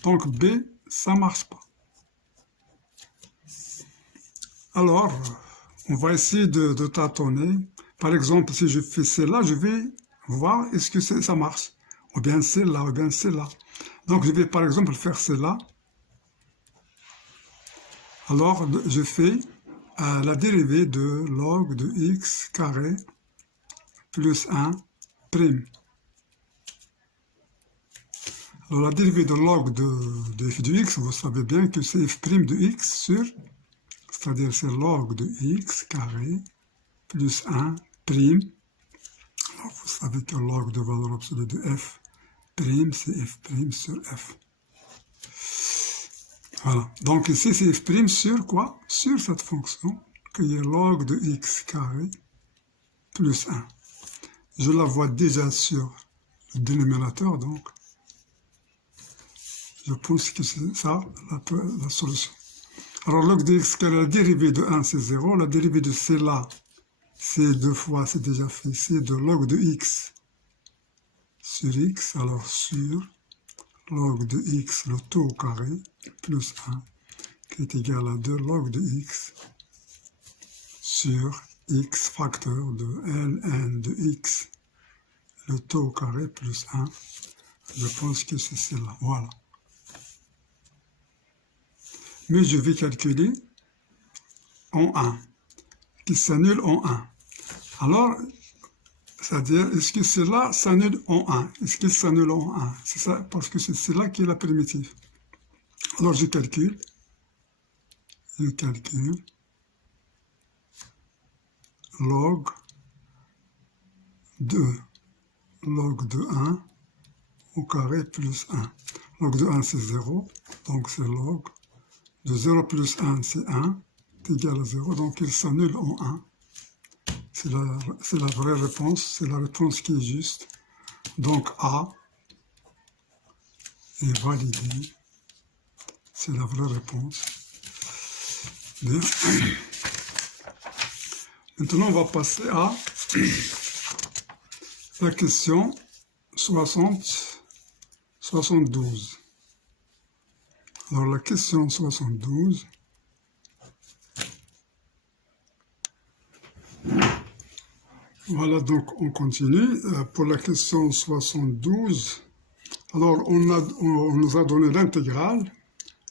Donc, b, ça ne marche pas. Alors, on va essayer de tâtonner. Par exemple, si je fais celle-là, je vais voir est-ce que ça marche. Ou bien celle-là, ou bien celle-là. Donc, je vais par exemple faire celle-là. Alors, je fais la dérivée de log de x carré plus 1 prime. Alors, la dérivée de log de f de x, vous savez bien que c'est f' de x sur, c'est-à-dire c'est log de x carré plus 1 prime. Alors, vous savez que log de valeur absolue de f prime, c'est f' sur f. Voilà. Donc ici, c'est f' sur quoi? Sur cette fonction, qui est log de x carré plus 1. Je la vois déjà sur le dénominateur, donc je pense que c'est ça la solution. Alors, log de x carré, la dérivée de 1, c'est 0. La dérivée de celle-là, c'est 2 fois, c'est déjà fait. C'est de log de x sur x, alors sur log de x, le tout au carré, plus 1, qui est égal à 2 log de x sur x facteur de ln de x, le tout au carré, plus 1. Je pense que c'est celle-là, voilà. Mais je vais calculer en 1, qui s'annule en 1. Alors, c'est-à-dire, est-ce que cela s'annule en 1? Est-ce qu'il s'annule en 1? C'est ça, parce que c'est cela qui est la primitive. Alors, je calcule log de 1 au carré plus 1. Log de 1, c'est 0, donc c'est log de 0 plus 1, c'est 1, c'est égal à 0, donc il s'annule en 1. C'est la vraie réponse, c'est la réponse qui est juste. Donc A est validé, c'est la vraie réponse. Bien. Maintenant, on va passer à la question 72. Alors, la question 72, voilà, donc on continue. Pour la question 72, alors on nous a donné l'intégrale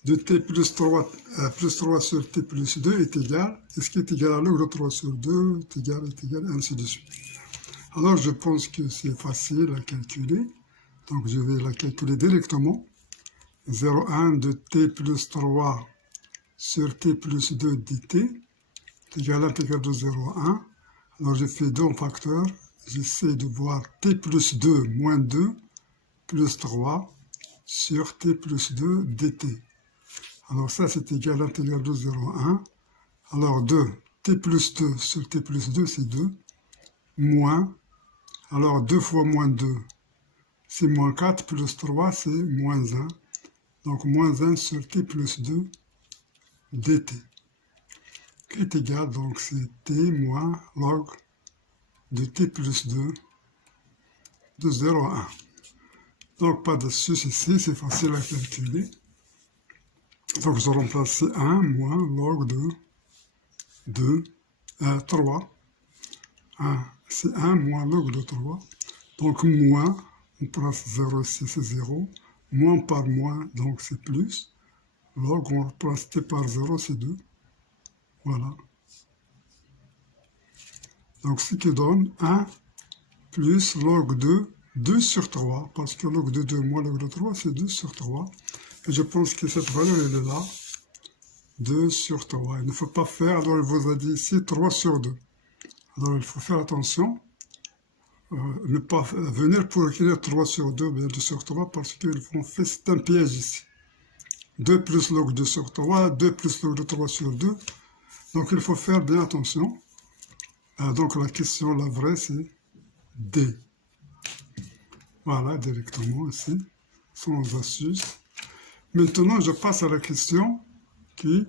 de t plus 3 sur t plus 2 est égal, est-ce qui est égal à log de 3 sur 2 est égal, ainsi de suite. Alors je pense que c'est facile à calculer, donc je vais la calculer directement. 0,1 de t plus 3 sur t plus 2 dt est égal à l'intégrale de 0,1. Alors je fais 2 en facteur, j'essaie de voir t plus 2 moins 2 plus 3 sur t plus 2 dt. Alors ça c'est égal à l'intégrale de 0,1. Alors 2, t plus 2 sur t plus 2 c'est 2, moins, alors 2 fois moins 2 c'est moins 4, plus 3 c'est moins 1. Donc moins 1 sur t plus 2 dt. Qui est égal, donc c'est t moins log de t plus 2 de 0 à 1. Donc pas de souci ici, c'est facile à calculer. Donc je remplace C1 moins log de 2, 3. C1 moins log de 3. Donc moins, on place 0 ici, c'est 0. Moins par moins, donc c'est plus. Log, on remplace t par 0, c'est 2. Voilà. Donc ce qui donne 1 plus log de 2 sur 3, parce que log de 2 moins log de 3, c'est 2 sur 3. Et je pense que cette valeur, elle est là. 2 sur 3. Il ne faut pas faire, alors il vous a dit ici 3 sur 2. Alors il faut faire attention, ne pas venir pour écrire 3 sur 2, bien 2 sur 3, parce qu'ils vont faire, c'est un piège ici. 2 plus log 2 sur 3, 2 plus log de 3 sur 2. Donc il faut faire bien attention. Donc la question, la vraie, c'est D. Voilà, directement ici, sans astuce. Maintenant, je passe à la question qui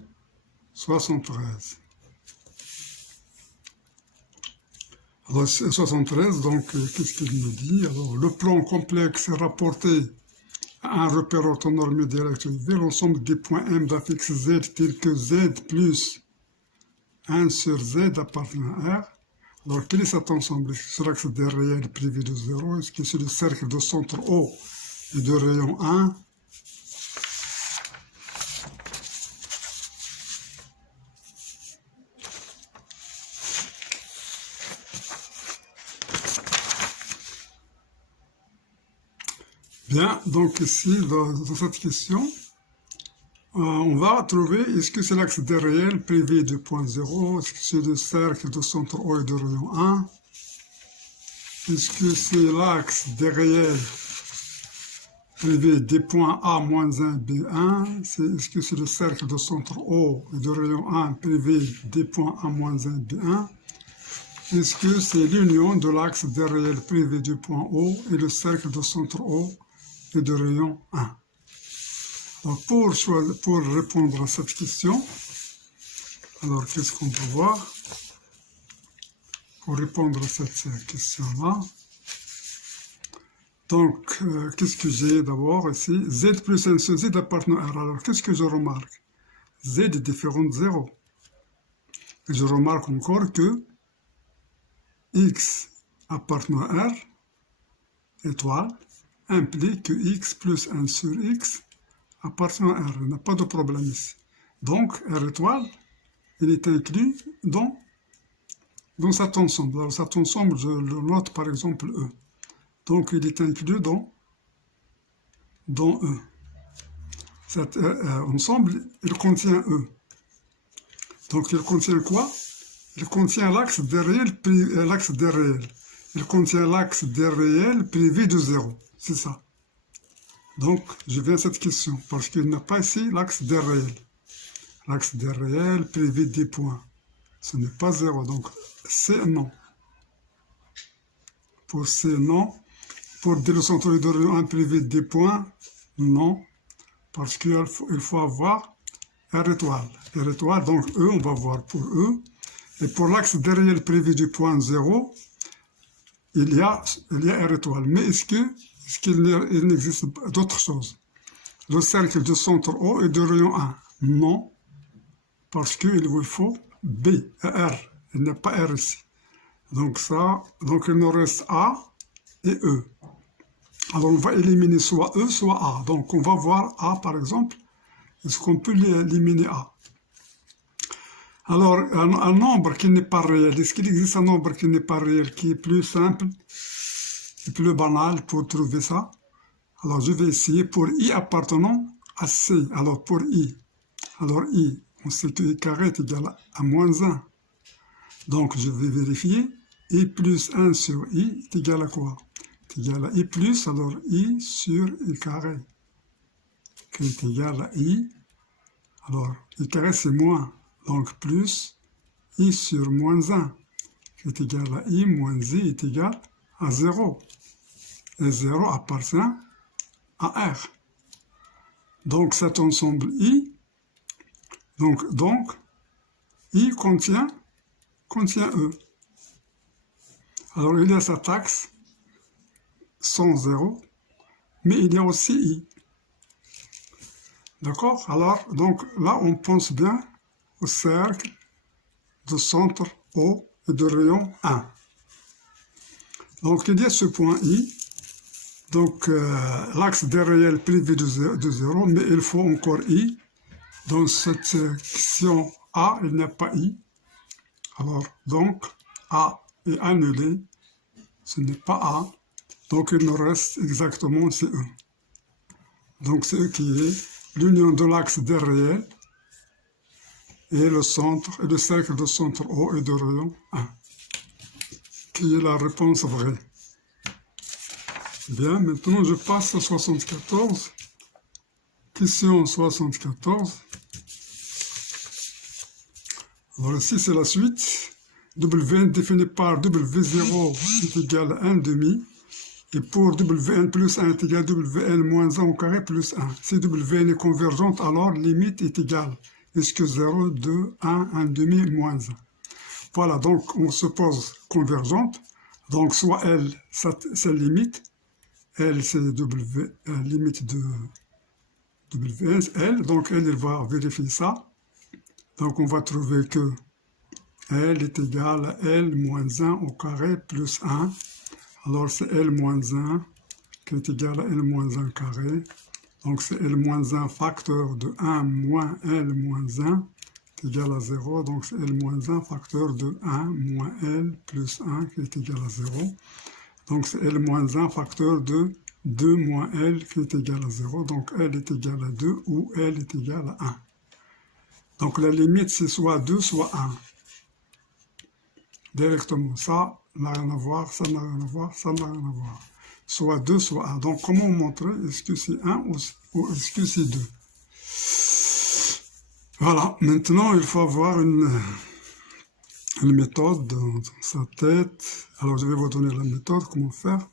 73. Alors, 73, donc, qu'est-ce qu'il me dit? Alors, le plan complexe est rapporté à un repère orthonormé directionnel, l'ensemble des points M d'affixe Z tels que Z plus 1 sur Z appartenant à R. Alors, quel est cet ensemble? Est-ce que c'est l'axe des réels privé de 0? Est-ce que c'est le cercle de centre O et de rayon 1? Bien, donc ici, dans cette question, on va trouver, est-ce que c'est l'axe des réels privé de point 0? Est-ce que c'est le cercle de centre O et de rayon 1? Est-ce que c'est l'axe des réels privé des points A moins 1, B1? Est-ce que c'est le cercle de centre O et de rayon 1 privé des points A moins 1, B1? Est-ce que c'est l'union de l'axe des réels privé du point O et le cercle de centre O et de rayon 1? Donc pour répondre à cette question, alors qu'est-ce qu'on peut voir? Pour répondre à cette question-là, donc qu'est-ce que j'ai d'abord ici? Z plus 1 sur Z appartenant à R. Alors qu'est-ce que je remarque? Z est différent de 0. Et je remarque encore que X appartenant à R, étoile, implique que X plus 1 sur X appartient à R. Il n'y a pas de problème ici. Donc, R étoile, il est inclus dans cet ensemble. Alors, cet ensemble, je le note par exemple E. Donc, il est inclus dans E. Cet ensemble, il contient E. Donc, il contient quoi? Il contient l'axe des réels. Il contient l'axe des réels privé de 0. C'est ça. Donc, je viens à cette question, parce qu'il n'a pas ici l'axe des réels. L'axe des réels privé des points. Ce n'est pas 0, donc c'est non. Pour C, non. Pour D, le centre de rayon 1 privé des points, non. Parce qu'il faut avoir R étoile. R étoile, donc E, on va voir pour E. Et pour l'axe des réels privé du point 0, il y a R étoile. Mais est-ce qu'il n'existe d'autre chose? Le cercle de centre O et de rayon 1? Non, parce qu'il vous faut B, R. Il n'y a pas R ici. Donc il nous reste A et E. Alors on va éliminer soit E, soit A. Donc on va voir A par exemple. Est-ce qu'on peut éliminer A? Alors un nombre qui n'est pas réel, est-ce qu'il existe un nombre qui n'est pas réel, qui est plus simple et plus banal pour trouver ça? Alors je vais essayer pour I appartenant à C. Alors pour I, on sait que I carré est égal à moins 1. Donc je vais vérifier. I plus 1 sur I est égal à quoi? C'est égal à I plus, alors I sur I carré, qui est égal à I. Alors I carré c'est moins, donc plus I sur moins 1, qui est égal à I moins I est égal à 0. Et 0 appartient à R. Donc cet ensemble I, donc I contient E. Alors il y a cet axe sans 0, mais il y a aussi I. D'accord? Alors, donc là, on pense bien au cercle de centre O et de rayon 1. Donc, il y a ce point I. Donc, l'axe des réels privé de 0, mais il faut encore I. Dans cette section A, il n'y a pas I. Alors, donc, A est annulé. Ce n'est pas A. Donc, il nous reste exactement CE. Donc, CE qui est l'union de l'axe des réels et le centre, et le cercle de centre O et de rayon 1, qui est la réponse vraie. Bien, maintenant je passe à 74. Question 74. Alors ici c'est la suite. Wn défini par W0 est égal à 1 demi. Et pour Wn plus 1 est égal à Wn moins 1 au carré plus 1. Si Wn est convergente, alors limite est égale. Est-ce que 0, 2, 1, 1 demi, moins 1. Voilà, donc on se pose convergente. Donc soit L, c'est limite. L, c'est limite de Wn, L. Donc L, il va vérifier ça. Donc on va trouver que L est égal à L moins 1 au carré plus 1. Alors c'est L moins 1 qui est égal à L moins 1 carré. Donc c'est L moins 1 facteur de 1 moins L moins 1 qui est égal à 0. Donc c'est L moins 1 facteur de 1 moins L plus 1 qui est égal à 0. Donc c'est L moins 1 facteur de 2 moins L qui est égal à 0. Donc L est égal à 2 ou L est égal à 1. Donc la limite c'est soit 2 soit 1. Directement, ça n'a rien à voir, ça n'a rien à voir, ça n'a rien à voir. Soit 2 soit 1. Donc comment montrer est-ce que c'est 1 ou est-ce que c'est 2? Voilà, maintenant il faut avoir une méthode dans sa tête. Alors je vais vous donner la méthode, comment faire.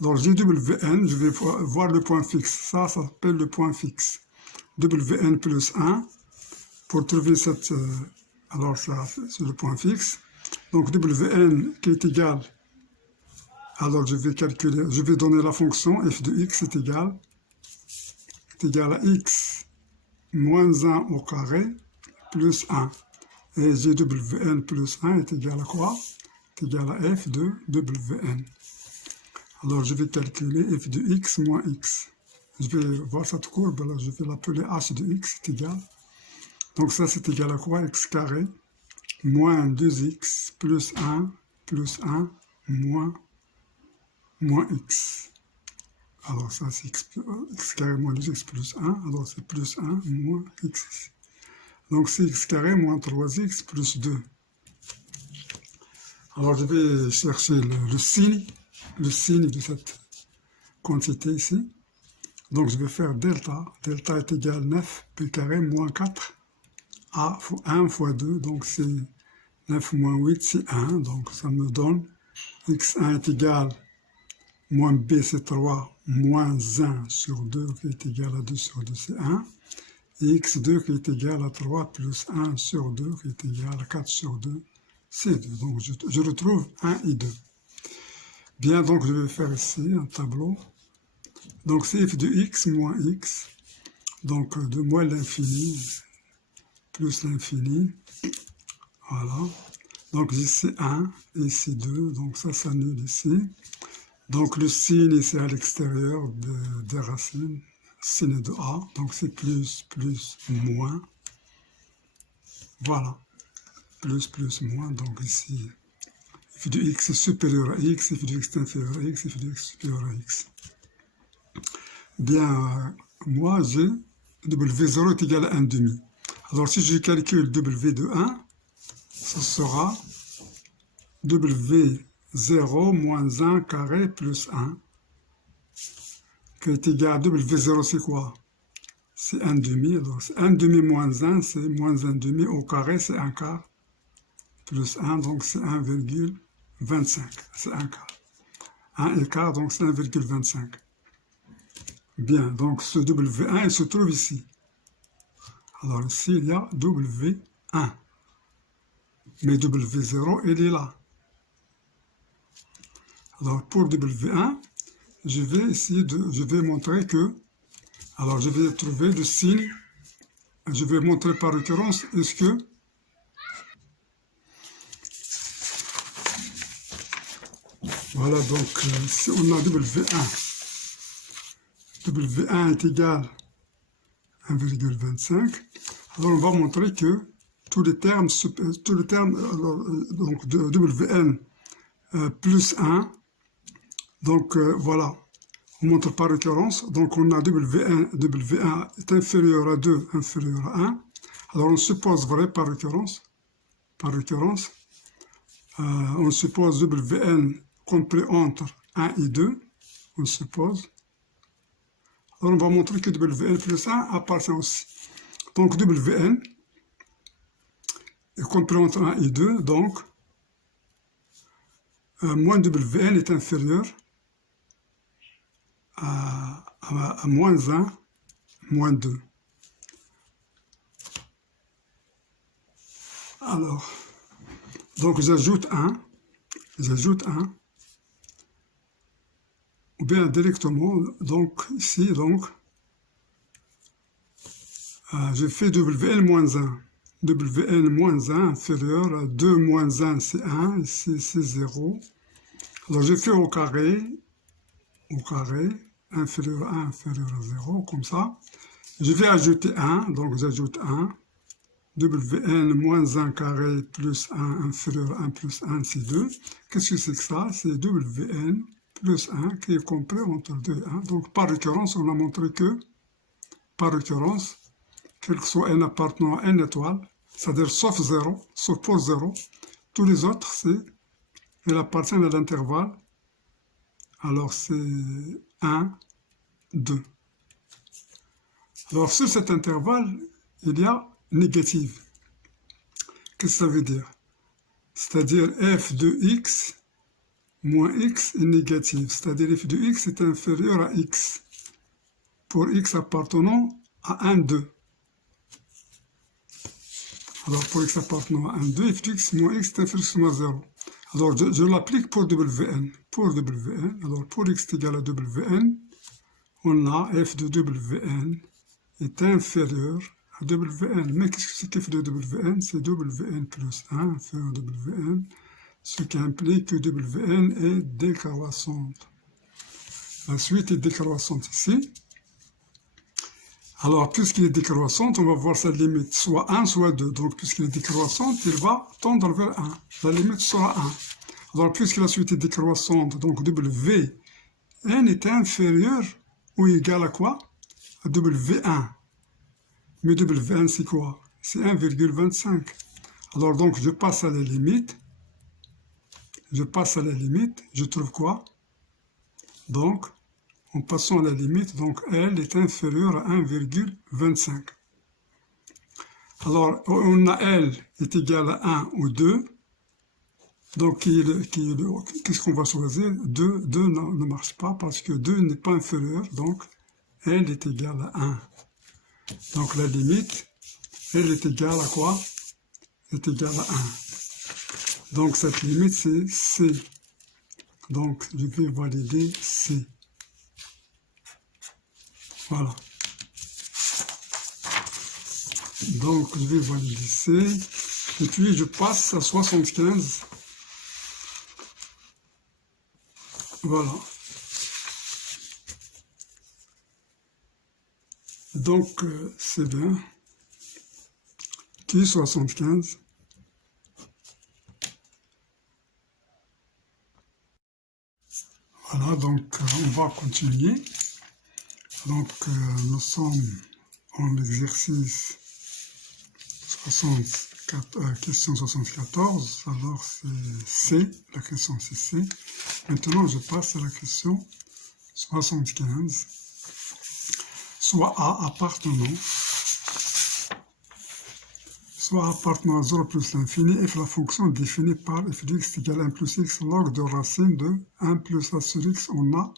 Alors GWN, je vais voir le point fixe. Ça s'appelle le point fixe. WN plus 1. Pour trouver cette... alors ça, c'est le point fixe. Donc Wn qui est égal... Alors je vais calculer, je vais donner la fonction f de x est égal à x moins 1 au carré plus 1. Et GWN plus 1 est égal à quoi? Est égal à f de Wn. Alors je vais calculer f de x moins x. Je vais voir cette courbe, là, je vais l'appeler h de x est égal. Donc ça c'est égal à quoi? X carré moins 2x plus 1 moins x. Alors ça c'est x carré moins 2x plus 1. Alors c'est plus 1 moins x. Donc c'est x carré moins 3x plus 2. Alors je vais chercher le signe de cette quantité ici. Donc je vais faire delta. Delta est égal à 9 p carré moins 4 a 1 fois 2. Donc c'est 9 moins 8 c'est 1. Donc ça me donne x1 est égal moins b c'est 3 moins 1 sur 2 qui est égal à 2 sur 2 c'est 1. Et x2 qui est égal à 3 plus 1 sur 2 qui est égal à 4 sur 2 c'est 2. Donc je retrouve 1 et 2. Bien, donc je vais faire ici un tableau. Donc c'est f de x moins x. Donc de moins l'infini plus l'infini. Voilà. Donc ici 1 et ici 2. Donc ça s'annule ici. Donc le signe c'est à l'extérieur des racines. Signe de A. Donc c'est plus, moins. Voilà. Plus, moins. Donc ici, f de x est supérieur à x, f de x est inférieur à x, f de x est supérieur à x. Bien, moi j'ai W0 est égal à 1 demi. Alors si je calcule W de 1, ce sera W0 moins 1 carré plus 1, qui est égal à W0 c'est quoi? C'est 1 demi. Alors 1 demi moins 1, c'est moins 1 demi au carré, c'est 1 quart. Plus 1, donc c'est 1,25. C'est 1 quart. 1 et quart, donc c'est 1,25. Bien, donc ce W1, il se trouve ici. Alors ici, il y a W1. Mais W0, il est là. Alors pour W1, je vais essayer je vais montrer que, alors je vais trouver le signe je vais montrer par récurrence, est-ce que voilà, donc si on a W1 est égal à 1,25, alors on va montrer que tous les termes donc de Wn plus 1, donc voilà, on montre par récurrence, donc on a W1 est inférieur à 2, inférieur à 1, alors on suppose vrai par récurrence, on suppose Wn compris entre 1 et 2, on suppose. Alors on va montrer que Wn plus 1 appartient aussi. Donc Wn est compris entre 1 et 2, donc moins Wn est inférieur à moins 1, moins 2. Alors, donc j'ajoute 1, ou bien directement, donc ici, donc, je fais Wn moins 1. Wn moins 1 inférieur à 2 moins 1, c'est 1, ici c'est 0. Alors je fais au carré, inférieur à 1, inférieur à 0, comme ça. Je vais ajouter 1, donc j'ajoute 1. Wn moins 1 carré plus 1 inférieur à 1 plus 1, c'est 2. Qu'est-ce que c'est que ça? C'est Wn plus 1 qui est compris entre 2 et 1. Donc par récurrence, on a montré que, par récurrence, quel que soit n appartenant à n étoile, c'est-à-dire sauf 0, sauf pour 0, tous les autres, elles appartiennent à l'intervalle. Alors c'est 1, 2. Alors sur cet intervalle, il y a négative. Qu'est-ce que ça veut dire? C'est-à-dire f de x moins x est négative. C'est-à-dire f de x est inférieur à x. Pour x appartenant à 1, 2. Alors pour x appartenant à 1, 2, f de x moins x est inférieur à 0. Alors je l'applique pour Wn. Alors pour x est égal à Wn, on a f de Wn est inférieur à Wn. Mais qu'est-ce que c'est f de Wn? C'est Wn plus 1 inférieur à Wn, ce qui implique que Wn est décroissante. La suite est décroissante ici. Alors, puisqu'il est décroissante, on va voir sa limite, soit 1, soit 2. Donc, puisqu'il est décroissante, il va tendre vers 1. La limite sera 1. Alors, puisque la suite est décroissante, donc Wn est inférieur ou égal à quoi? À W1. Mais W1, c'est quoi? C'est 1,25. Alors, donc, je passe à la limite. Je trouve quoi? Donc, en passant à la limite, donc L est inférieure à 1,25. Alors, on a L est égal à 1 ou 2. Donc, qu'est-ce qu'on va choisir? 2 ne marche pas parce que 2 n'est pas inférieur. Donc, L est égal à 1. Donc, la limite, L est égale à quoi? Est égale à 1. Donc, cette limite, c'est C. Donc, je vais valider C. Voilà. Donc, je vais valider C. Et puis, je passe à 75. Voilà. Donc, c'est bien. Qui 75. Voilà, donc on va continuer. Donc, nous sommes en exercice 64, question 74. Alors, c'est C, la question c'est C. Maintenant, je passe à la question 75. Soit A appartenant à 0 plus l'infini, f la fonction définie par f de x égale 1 plus x log de racine de 1 plus a sur x, on a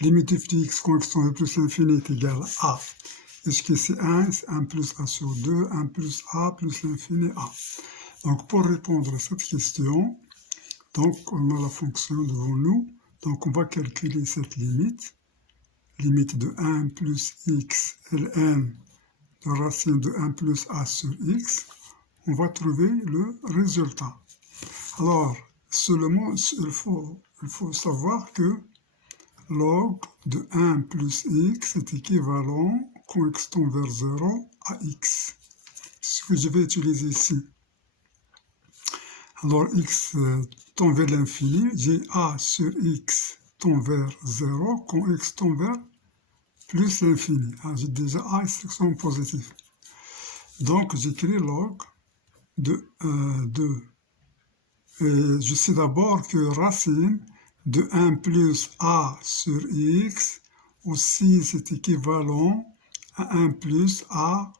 limite f de x quand x tend vers plus l'infini est égal à a. Est-ce que c'est 1? C'est 1 plus a sur 2, 1 plus a plus l'infini a. Donc pour répondre à cette question, donc on a la fonction devant nous, donc on va calculer cette limite de 1 plus x ln de racine de 1 plus a sur x, on va trouver le résultat. Alors, seulement, il faut savoir que log de 1 plus x est équivalent, quand x tend vers 0, à x. C'est ce que je vais utiliser ici. Alors, x tend vers l'infini, j'ai a sur x tend vers 0, quand x tend vers plus l'infini. J'ai déjà a expression positive. Donc, j'écris log de 2. Et je sais d'abord que racine de 1 plus a sur x, aussi c'est équivalent à 1 plus a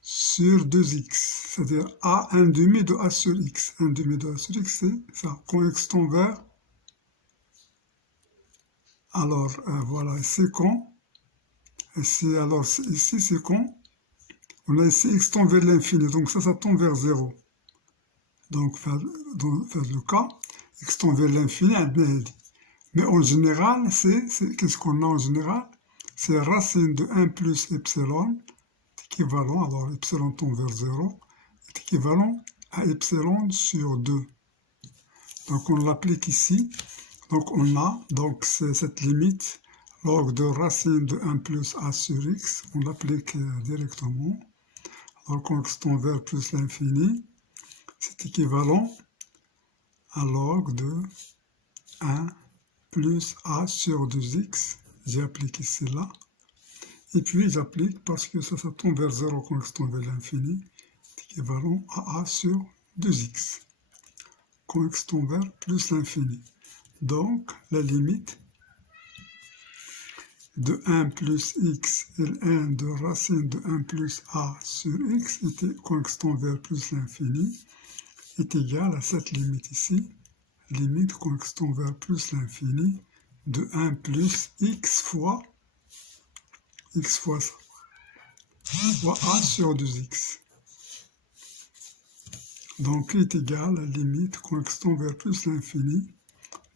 sur 2x, c'est-à-dire a 1 demi de a sur x. 1 demi de a sur x, c'est ça. Quand x tend vers, alors voilà, c'est quand, alors ici c'est quand, on a ici x tend vers l'infini, donc ça tend vers 0. Donc faire le cas, x tend vers l'infini, mais en général, qu'est-ce qu'on a en général? C'est racine de 1 plus epsilon, équivalent, alors epsilon tend vers 0, est équivalent à epsilon sur 2. Donc on l'applique ici. Donc on a donc cette limite, log de racine de 1 plus a sur x, on l'applique directement. Alors quand x tend vers plus l'infini, c'est équivalent à log de 1 plus a sur 2x. J'applique ici là. Et puis j'applique parce que ça tend vers 0 quand x tend vers l'infini, équivalent à a sur 2x. Quand x tend vers plus l'infini. Donc la limite de 1 plus x et 1 de racine de 1 plus a sur x, quand x tend vers plus l'infini, est égale à cette limite ici, limite quand x tend vers plus l'infini, de 1 plus x fois ça, fois a sur 2x. Donc est égal à la limite quand x tend vers plus l'infini,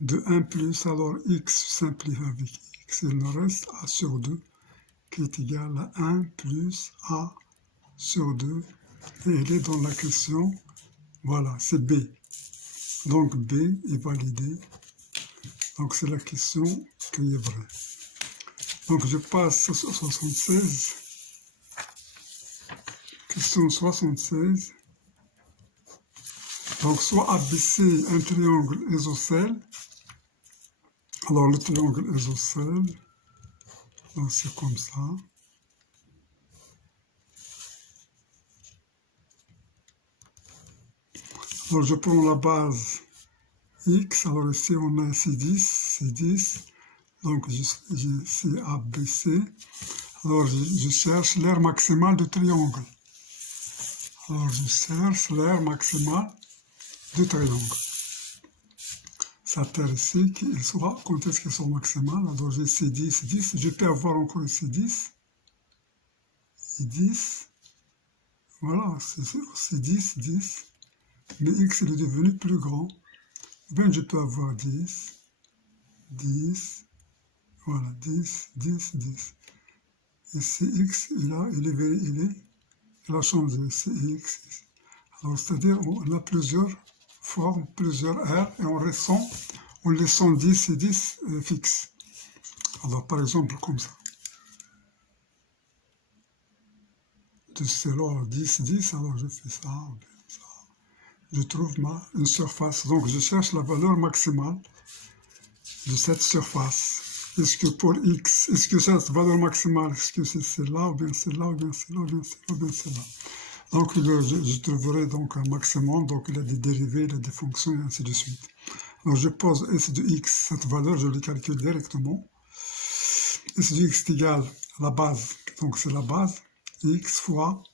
de 1 plus, alors x simplifie avec x, il nous reste a sur 2, qui est égal à 1 plus a sur 2, et elle est dans la question, voilà, c'est B. Donc B est validé. Donc c'est la question qui est vraie. Donc je passe à 76. Question 76. Donc soit ABC un triangle isocèle. Alors le triangle isocèle, c'est comme ça. Alors je prends la base x, alors ici on a C10, donc c'est ABC. Alors je cherche l'aire maximale du triangle. Alors je cherche l'aire maximale du triangle. Ça terre ici, qu'il soit, quand est-ce qu'ils sont maximales? Alors j'ai C10, 10, je peux avoir encore ici 10, et 10, voilà, c'est 10, 10, mais x il est devenu plus grand. Bien, je peux avoir 10, 10, voilà, 10, 10, 10. Ici, x, il a changé, c'est x. Alors, c'est-à-dire, on a plusieurs formes, plusieurs aires, et on laissant 10 et 10 fixes. Alors, par exemple, comme ça. De cela, 10, 10, alors je fais ça, ça. Je trouve une surface. Donc, je cherche la valeur maximale de cette surface. Est-ce que pour x, est-ce que cette valeur maximale, est-ce que c'est celle-là, ou bien celle-là, ou bien celle-là, ou bien celle-là, ou bien celle-là. Donc, je trouverai donc un maximum, donc il y a des dérivés, il y a des fonctions, et ainsi de suite. Donc, je pose s de x, cette valeur, je le calcule directement. S de x est égal à la base, donc c'est la base, x fois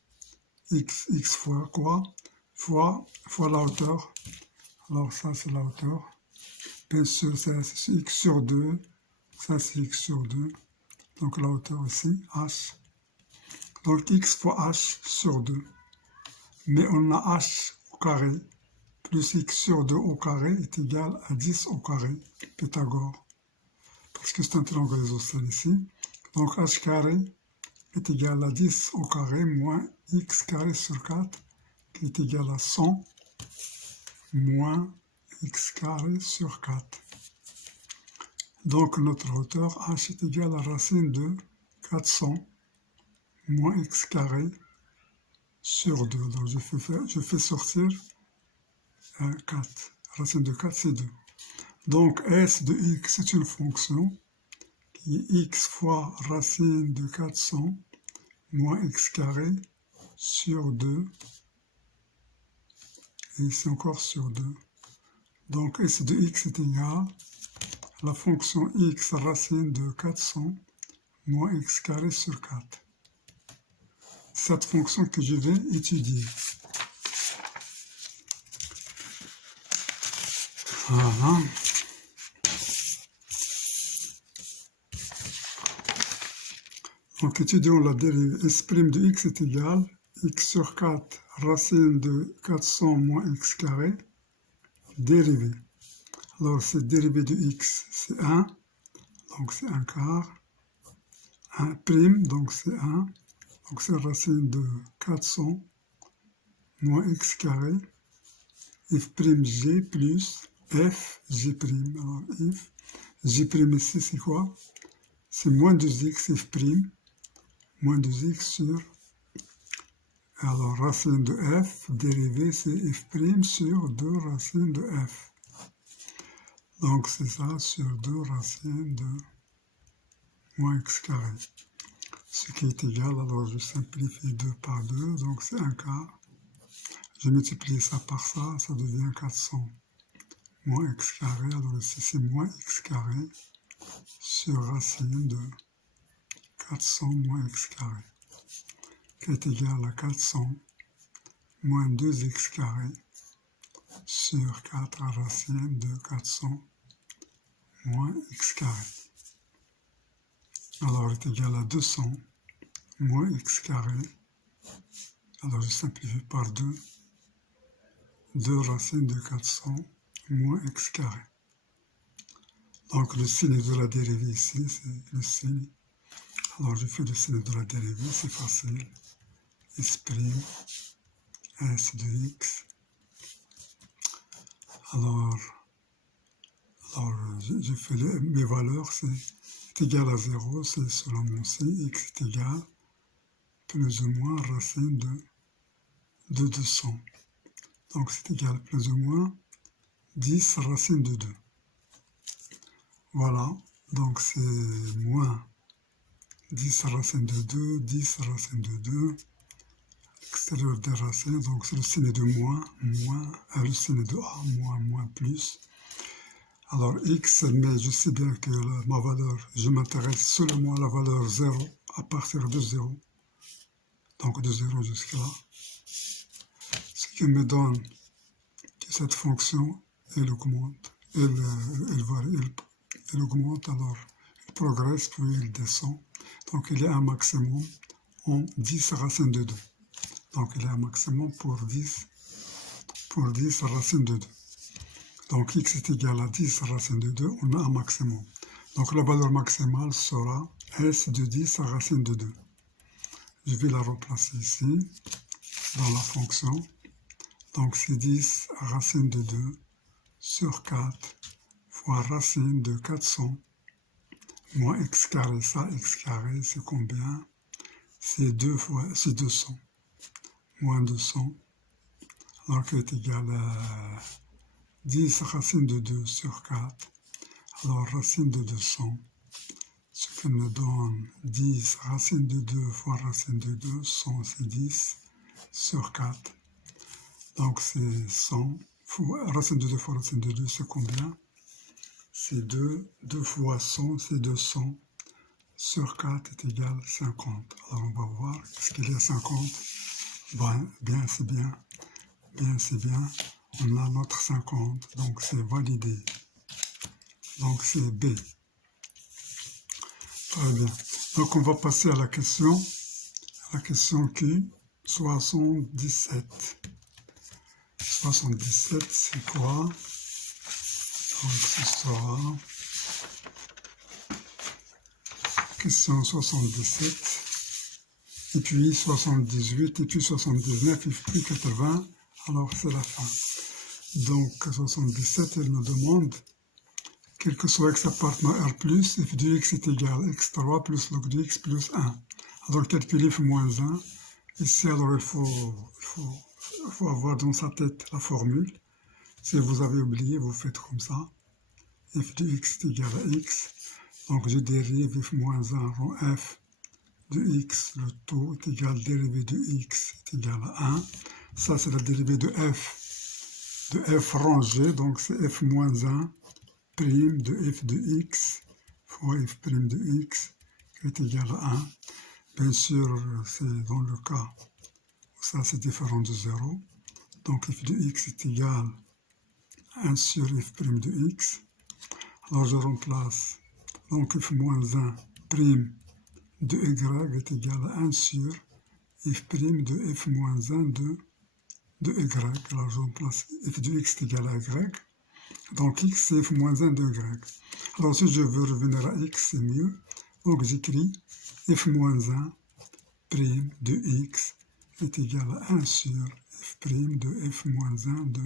quoi, fois la hauteur. Alors, ça, c'est la hauteur. Bien sûr, c'est x sur 2. Ça, c'est x sur 2. Donc, la hauteur ici, h. Donc, x fois h sur 2. Mais on a h au carré plus x sur 2 au carré est égal à 10 au carré, Pythagore. Parce que c'est un triangle isocèle ici. Donc, h carré est égal à 10 au carré moins x carré sur 4 qui est égal à 100 moins x carré sur 4. Donc notre hauteur h est égal à racine de 400 moins x carré sur 2. Donc je fais sortir 4. Racine de 4 c'est 2. Donc s de x c'est une fonction qui est x fois racine de 400 moins x carré sur 2. Et ici encore sur 2. Donc s de x est égal à la fonction x racine de 400 moins x carré sur 4. Cette fonction que je vais étudier. Voilà. Donc étudions la dérivée. S' de x est égal x sur 4 racine de 400 moins x carré dérivée. Alors cette dérivée de x c'est 1, donc c'est 1 quart. 1 prime, donc c'est 1. Donc c'est racine de 400 moins x carré. F' g plus f g'. Alors f g' ici c'est quoi? C'est moins 2x f'. Moins 2x sur, alors racine de f, dérivée c'est f' sur 2 racines de f. Donc c'est ça sur 2 racines de moins x carré. Ce qui est égal, alors je simplifie 2 par 2, donc c'est 1 quart. Je multiplie ça par ça, ça devient 400 moins x carré. Alors ici c'est moins x carré sur racine de 400 moins x carré, qui est égal à 400 moins 2x carré sur 4 racine de 400 moins x carré. Alors est égal à 200 moins x carré. Alors je simplifie par 2. 2 racines de 400 moins x carré. Donc le signe de la dérivée ici, c'est le signe. Alors je fais le signe de la dérivée, c'est facile. S' S de x. Alors je fais mes valeurs, c'est égal à 0, c'est selon mon signe, x est égal plus ou moins racine de 200. Donc c'est égal plus ou moins 10 racine de 2. Voilà, donc c'est moins 10 racine de 2, 10 racine de 2. Extérieur des racines, donc c'est le signe de moins, le signe de a, moins, plus. Alors x, mais je sais bien que ma valeur, je m'intéresse seulement à la valeur 0 à partir de 0. Donc de 0 jusqu'à là. Ce qui me donne que cette fonction, elle augmente, elle varie, elle augmente, alors elle progresse, puis elle descend. Donc il y a un maximum en 10 racines de 2. Donc il y a un maximum pour 10 racines de 2. Donc x est égal à 10 racines de 2, on a un maximum. Donc la valeur maximale sera s de 10 racines de 2. Je vais la remplacer ici, dans la fonction. Donc c'est 10 racines de 2 sur 4 fois racine de 400 moins x carré. Ça, x carré, c'est combien? C'est 200. Moins 200. Alors qui est égal à 10 racine de 2 sur 4. Alors racine de 200. Ce qui me donne 10 racine de 2 fois racine de 2, 100 c'est 10 sur 4. Donc c'est 100 fois racine de 2 fois racine de 2, c'est combien? C'est 2 fois 100, c'est 200 sur 4 est égal à 50. Alors on va voir, est-ce qu'il y a 50? Bien, c'est bien. Bien, c'est bien. On a notre 50, donc c'est validé. Donc c'est B. Très bien. Donc on va passer à la question Q, 77. 77, c'est quoi? Donc ce sera question 77. et puis 78, et puis 79, et puis 80, alors c'est la fin. Donc 77, elle me demande, quel que soit x appartenant R+, f de x est égal à x3 plus log de x plus 1. Alors calculer f-1, ici alors il faut avoir dans sa tête la formule. Si vous avez oublié, vous faites comme ça. F de x est égal à x. Donc je dérive f-1 rond f de x, le tout est égal à dérivée de x est égal à 1. Ça c'est la dérivée de f rangé, donc c'est f-1 prime de f de x fois f prime de x qui est égal à 1. Bien sûr, c'est dans le cas où ça c'est différent de 0. Donc f de x est égal à 1 sur f prime de x. Alors je remplace, donc f-1 prime de y est égal à 1 sur f prime de f-1 de y. Alors je remplace f de x est égal à y. Donc x c'est f-1 de y. Alors si je veux revenir à x, c'est mieux. Donc j'écris f-1 prime de x est égal à 1 sur f prime de f-1 de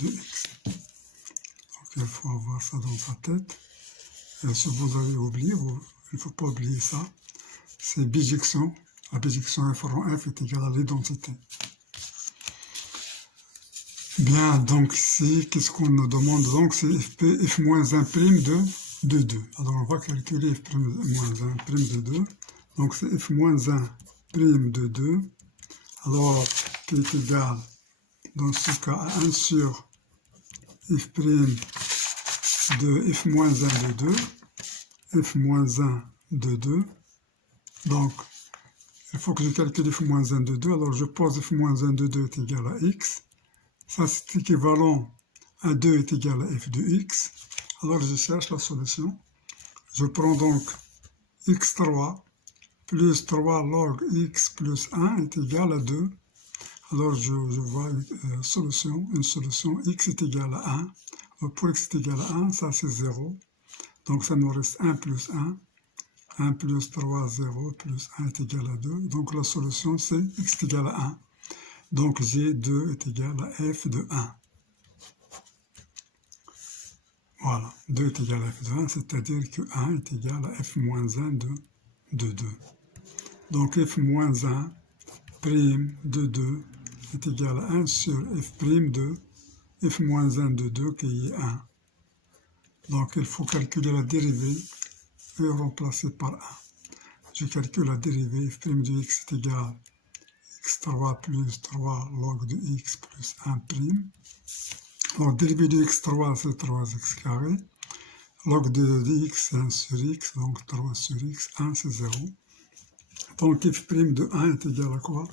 x. Donc il faut avoir ça dans sa tête. Et si vous avez oublié, il ne faut pas oublier ça. C'est bijection. La bijection f rond f est égale à l'identité. Bien, donc ici, qu'est-ce qu'on nous demande? Donc c'est f-1 prime de 2. Alors on va calculer f-1 prime de 2. Donc c'est f-1 prime de 2. Alors qui est égal dans ce cas à 1 sur f prime de f-1 de 2. f-1 de 2. Donc il faut que je calcule f-1 de 2. Alors je pose f-1 de 2 est égal à x. Ça, c'est équivalent à 2 est égal à f de x. Alors, je cherche la solution. Je prends donc x3 plus 3 log x plus 1 est égal à 2. Alors, je vois une solution x est égal à 1. Alors, pour x est égal à 1, ça c'est 0. Donc, ça nous reste 1 plus 1. 1 plus 3, 0, plus 1 est égal à 2. Donc, la solution, c'est x est égal à 1. Donc, G2 est égal à f de 1. Voilà, 2 est égal à f de 1, c'est-à-dire que 1 est égal à f-1 de 2. Donc, f-1 prime de 2 est égal à 1 sur f prime de f-1 de 2 qui est 1. Donc, il faut calculer la dérivée et remplacer par 1. Je calcule la dérivée, f prime de x est égal à x3 plus 3 log de x plus 1 prime. Alors, dérivée de x3, c'est 3x carré. Log de x, c'est 1 sur x, donc 3 sur x, 1, c'est 0. Donc, f' de 1 est égal à quoi?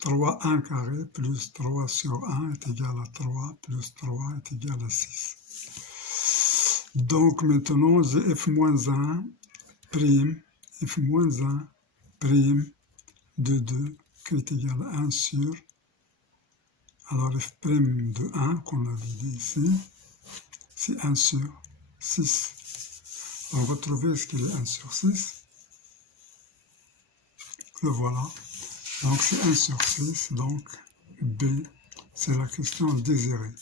3, 1 carré, plus 3 sur 1 est égal à 3, plus 3 est égal à 6. Donc, maintenant, j'ai f-1 prime, f-1 prime de 2 qui est égal à 1 sur, alors f' de 1 qu'on avait dit ici, c'est 1 sur 6. On va trouver ce qu'il est 1 sur 6. Le voilà. Donc c'est 1 sur 6, donc B, c'est la question désirée.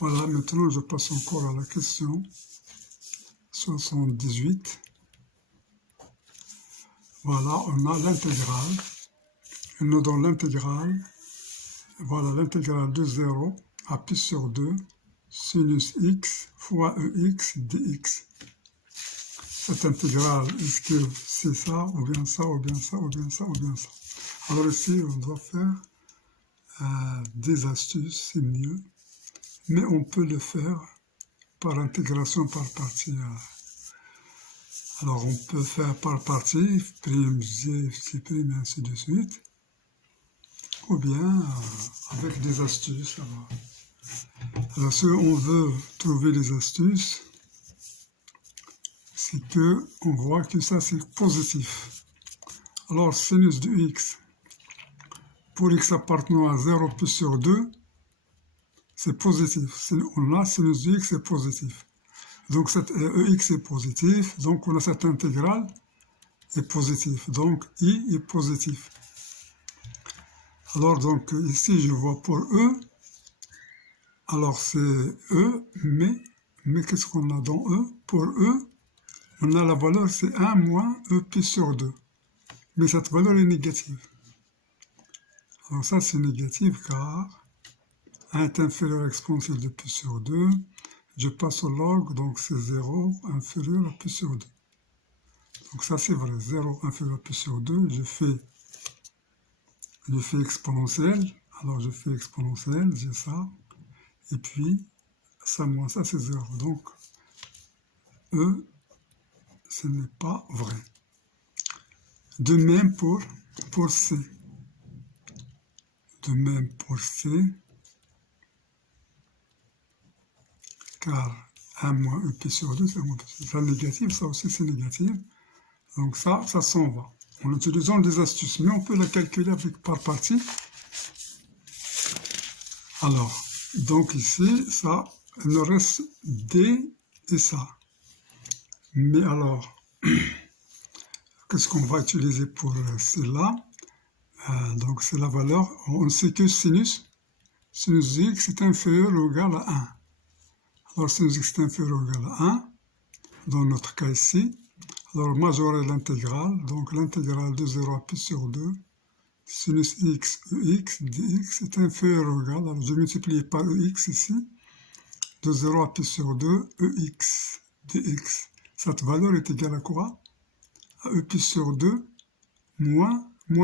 Voilà, maintenant je passe encore à la question 78. Voilà, on a l'intégrale. Il nous donne l'intégrale. Voilà, l'intégrale de 0 à pi sur 2, sinus x fois ex dx. Cette intégrale, est-ce que c'est ça, ou bien ça, ou bien ça, ou bien ça, ou bien ça? Alors ici, on doit faire des astuces, c'est mieux. Mais on peut le faire par intégration par partie. Alors on peut faire par partie, prime g, c prime, ainsi de suite. Ou bien avec des astuces. Alors si on veut trouver les astuces, c'est que on voit que ça c'est positif. Alors sinus de x, pour x appartenant à 0 pi sur 2, c'est positif. On a sinus de x c'est positif. Donc cette ex est positif, donc on a cette intégrale est positif. Donc, I est positif. Alors, donc, ici, je vois pour E. Alors, c'est E, mais qu'est-ce qu'on a dans E? Pour E, on a la valeur, c'est 1 moins E pi sur 2. Mais cette valeur est négative. Alors ça, c'est négatif car 1 est inférieur à l'exponentielle de pi sur 2. Je passe au log, donc c'est 0 inférieur à pi sur 2. Donc ça, c'est vrai. 0 inférieur à pi sur 2, je fais exponentielle. Alors je fais exponentielle, j'ai ça. Et puis, ça moins ça, c'est 0. Donc, E, ce n'est pas vrai. De même pour C. De même pour C, car 1 moins E pi sur 2, c'est négatif, ça aussi c'est négatif. Donc ça s'en va. En utilisant des astuces, mais on peut la calculer par partie. Alors, donc ici, ça, il nous reste D et ça. Mais alors, qu'est-ce qu'on va utiliser pour cela? Donc c'est la valeur, on sait que sinus x est inférieur ou égal à 1. Alors sinus x est inférieur ou égal à 1, dans notre cas ici. Alors majorer l'intégrale, donc l'intégrale de 0 à pi sur 2, sinus x, ex, dx est inférieur ou égal, alors je multiplie par ex ici, de 0 à pi sur 2, ex, dx. Cette valeur est égale à quoi? À e pi sur 2 moins 1,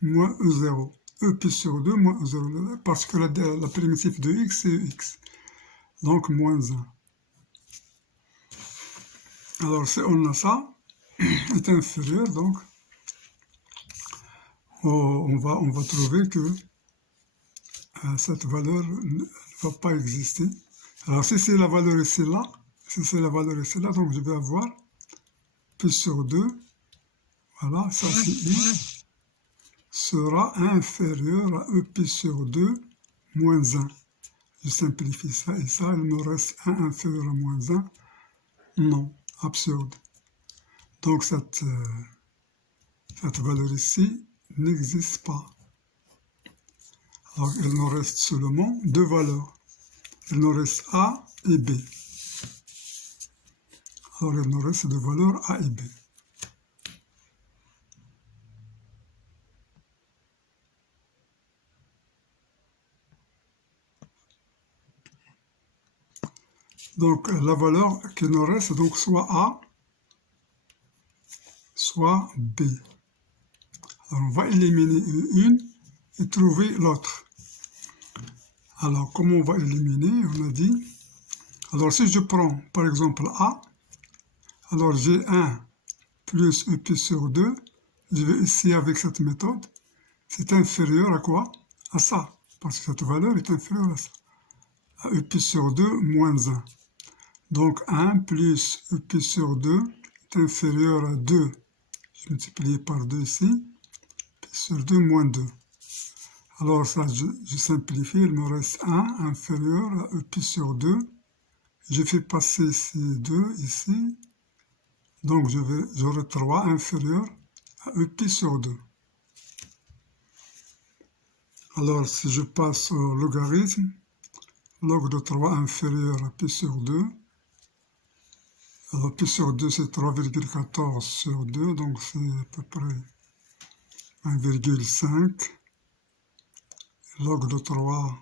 moins e0. E pi sur 2 moins e0, parce que la primitive de x, c'est ex. Donc moins 1. Alors si on a ça, est inférieur, donc on va trouver que cette valeur ne va pas exister. Alors si c'est la valeur ici là, donc je vais avoir pi sur 2, voilà, ça c'est i, sera inférieur à e pi sur 2 moins 1. Je simplifie ça et ça, il me reste 1 inférieur à moins 1. Non, absurde. Donc cette valeur ici n'existe pas. Alors il nous reste seulement deux valeurs. Il nous reste A et B. Alors il nous reste deux valeurs A et B. Donc la valeur qui nous reste, donc soit A, soit B. Alors on va éliminer une et trouver l'autre. Alors comment on va éliminer? On a dit, alors si je prends par exemple A, alors j'ai 1 plus E pi sur 2, je vais ici avec cette méthode, c'est inférieur à quoi? À ça, parce que cette valeur est inférieure à ça. À E pi sur 2 moins 1. Donc 1 plus E pi sur 2 est inférieur à 2. Je multiplie par 2 ici, pi sur 2 moins 2. Alors ça, je simplifie, il me reste 1 inférieur à E pi sur 2. Je fais passer ces 2 ici. Donc j'aurai 3 inférieur à E pi sur 2. Alors si je passe au logarithme, log de 3 inférieur à pi sur 2. Alors pi sur 2 c'est 3,14 sur 2, donc c'est à peu près 1,5. Log de 3,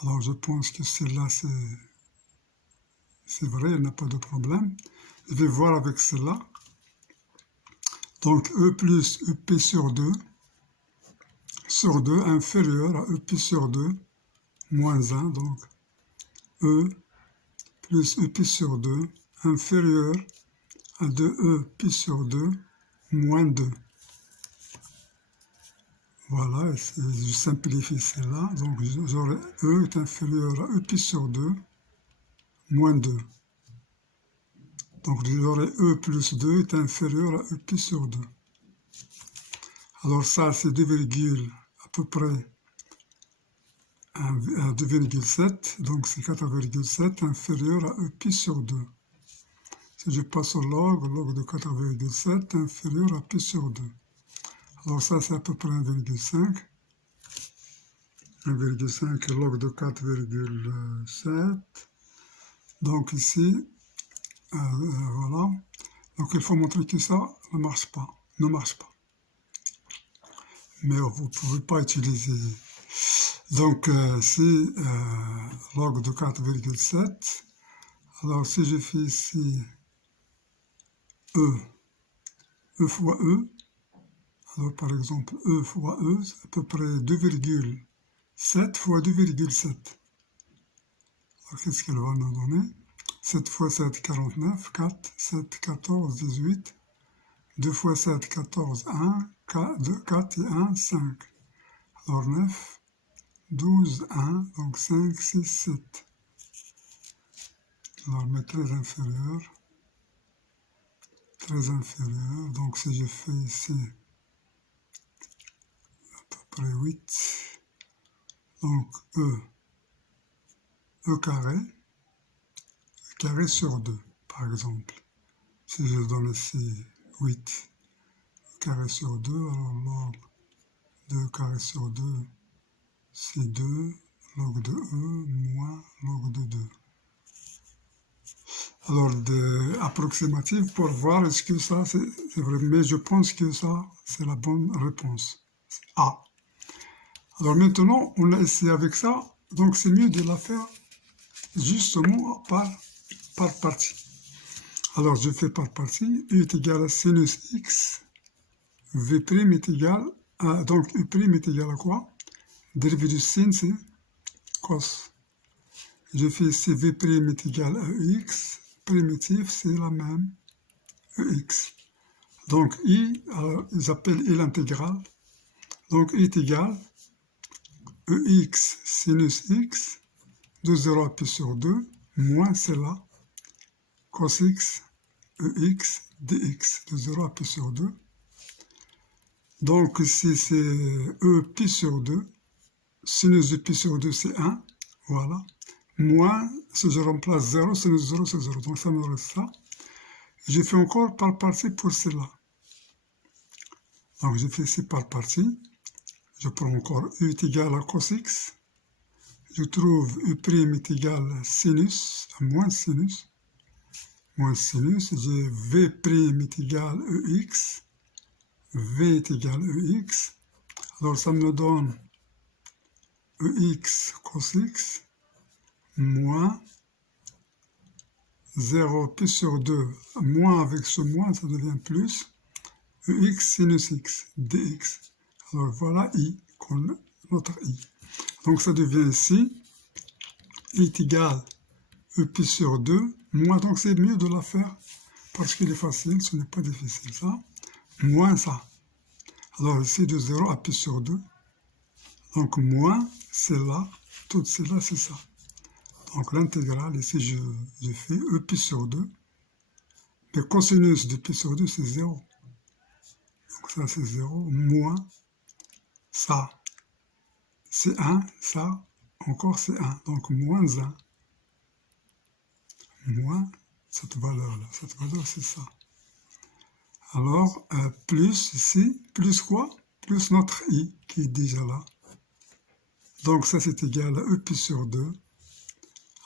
alors je pense que celle-là c'est vrai, il n'y a pas de problème. Je vais voir avec celle-là. Donc E plus E pi sur 2 inférieur à E pi sur 2 moins 1, donc E plus E pi sur 2 inférieur à 2E pi sur 2 moins 2. Voilà, je simplifie cela, donc j'aurai E est inférieur à E pi sur 2 moins 2. Donc j'aurai E plus 2 est inférieur à E pi sur 2. Alors ça c'est 2, à peu près à 2,7, donc c'est 4,7 inférieur à E pi sur 2. Si je passe au log de 4,7 inférieur à pi sur 2. Alors ça, c'est à peu près 1,5. 1,5 log de 4,7. Donc ici, voilà. Donc il faut montrer que ça ne marche pas. Mais vous ne pouvez pas utiliser. Donc si log de 4,7, alors si je fais ici E fois E, alors par exemple E fois E, c'est à peu près 2,7 fois 2,7. Alors qu'est-ce qu'elle va nous donner? 7 fois 7, 49, 4, 7, 14, 18, 2 fois 7, 14, 1, 4 et 1, 5. Alors 9, 12, 1, donc 5, 6, 7. Alors mais très inférieur, donc si je fais ici à peu près 8, donc E carré sur 2, par exemple. Si je donne ici 8 carré sur 2, alors log 2 carré sur 2, c'est 2, log de E moins log de 2. Alors, approximative pour voir est-ce que ça, c'est vrai, mais je pense que ça, c'est la bonne réponse. A. Alors maintenant, on a essayé avec ça, donc c'est mieux de la faire justement par partie. Alors, je fais par partie, U est égal à sinus X, V' est égal à, donc U' est égal à quoi? Dérivé du sin, c'est cos. Je fais ici V' est égal à X, primitif, c'est la même, Ex. Donc I, alors, ils appellent I l'intégrale. Donc I est égal Ex sinus X, de 0 à pi sur 2, moins c'est là, cos X, Ex dx, de 0 à pi sur 2. Donc ici c'est E pi sur 2, sinus de pi sur 2 c'est 1, voilà. Moins, si je remplace 0, sinus 0 c'est 0, donc ça me reste ça. J'ai fait encore par partie pour cela. Donc je fais ici par partie. Je prends encore U est égal à cos X. Je trouve U' est égal à sinus, à moins sinus. Moins sinus, j'ai V' est égal à EX. V est égal à EX. Alors ça me donne EX cos X moins 0 pi sur 2, moins avec ce moins, ça devient plus, EX sinus X, dx. Alors voilà I, notre I. Donc ça devient ici, I est égal E pi sur 2, moins, donc c'est mieux de la faire, parce qu'il est facile, ce n'est pas difficile ça, moins ça. Alors ici de 0 à pi sur 2, donc moins, c'est là, tout c'est là, c'est ça. Donc l'intégrale, ici je fais E pi sur 2, mais cosinus de pi sur 2 c'est 0. Donc ça c'est 0, moins ça, c'est 1, ça encore c'est 1, donc moins 1, moins cette valeur-là, cette valeur c'est ça. Alors, plus ici, plus quoi? Plus notre I qui est déjà là. Donc ça c'est égal à E pi sur 2.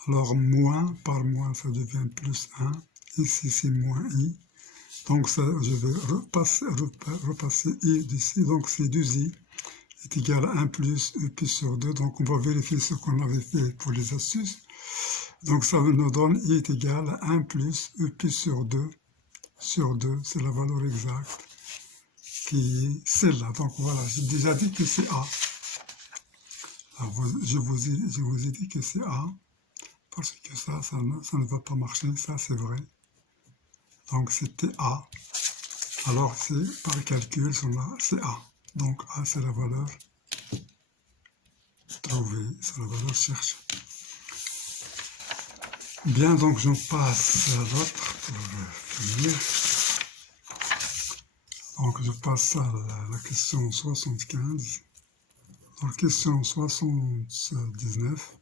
Alors moins par moins ça devient plus 1. Ici c'est moins I. Donc ça je vais repasser I d'ici. Donc c'est 2I est égal à 1 plus E pi sur 2. Donc on va vérifier ce qu'on avait fait pour les astuces. Donc ça nous donne I est égal à 1 plus E pi sur 2. Sur 2, c'est la valeur exacte qui est celle-là. Donc voilà, j'ai déjà dit que c'est A. Alors, je vous ai dit que c'est A, parce que ça ne va pas marcher, ça c'est vrai. Donc c'était A. Alors c'est par calcul, c'est A. Donc A c'est la valeur trouvée, c'est la valeur cherchée. Bien, donc j'en passe à l'autre pour finir. Donc je passe à la question 75. Donc question 79.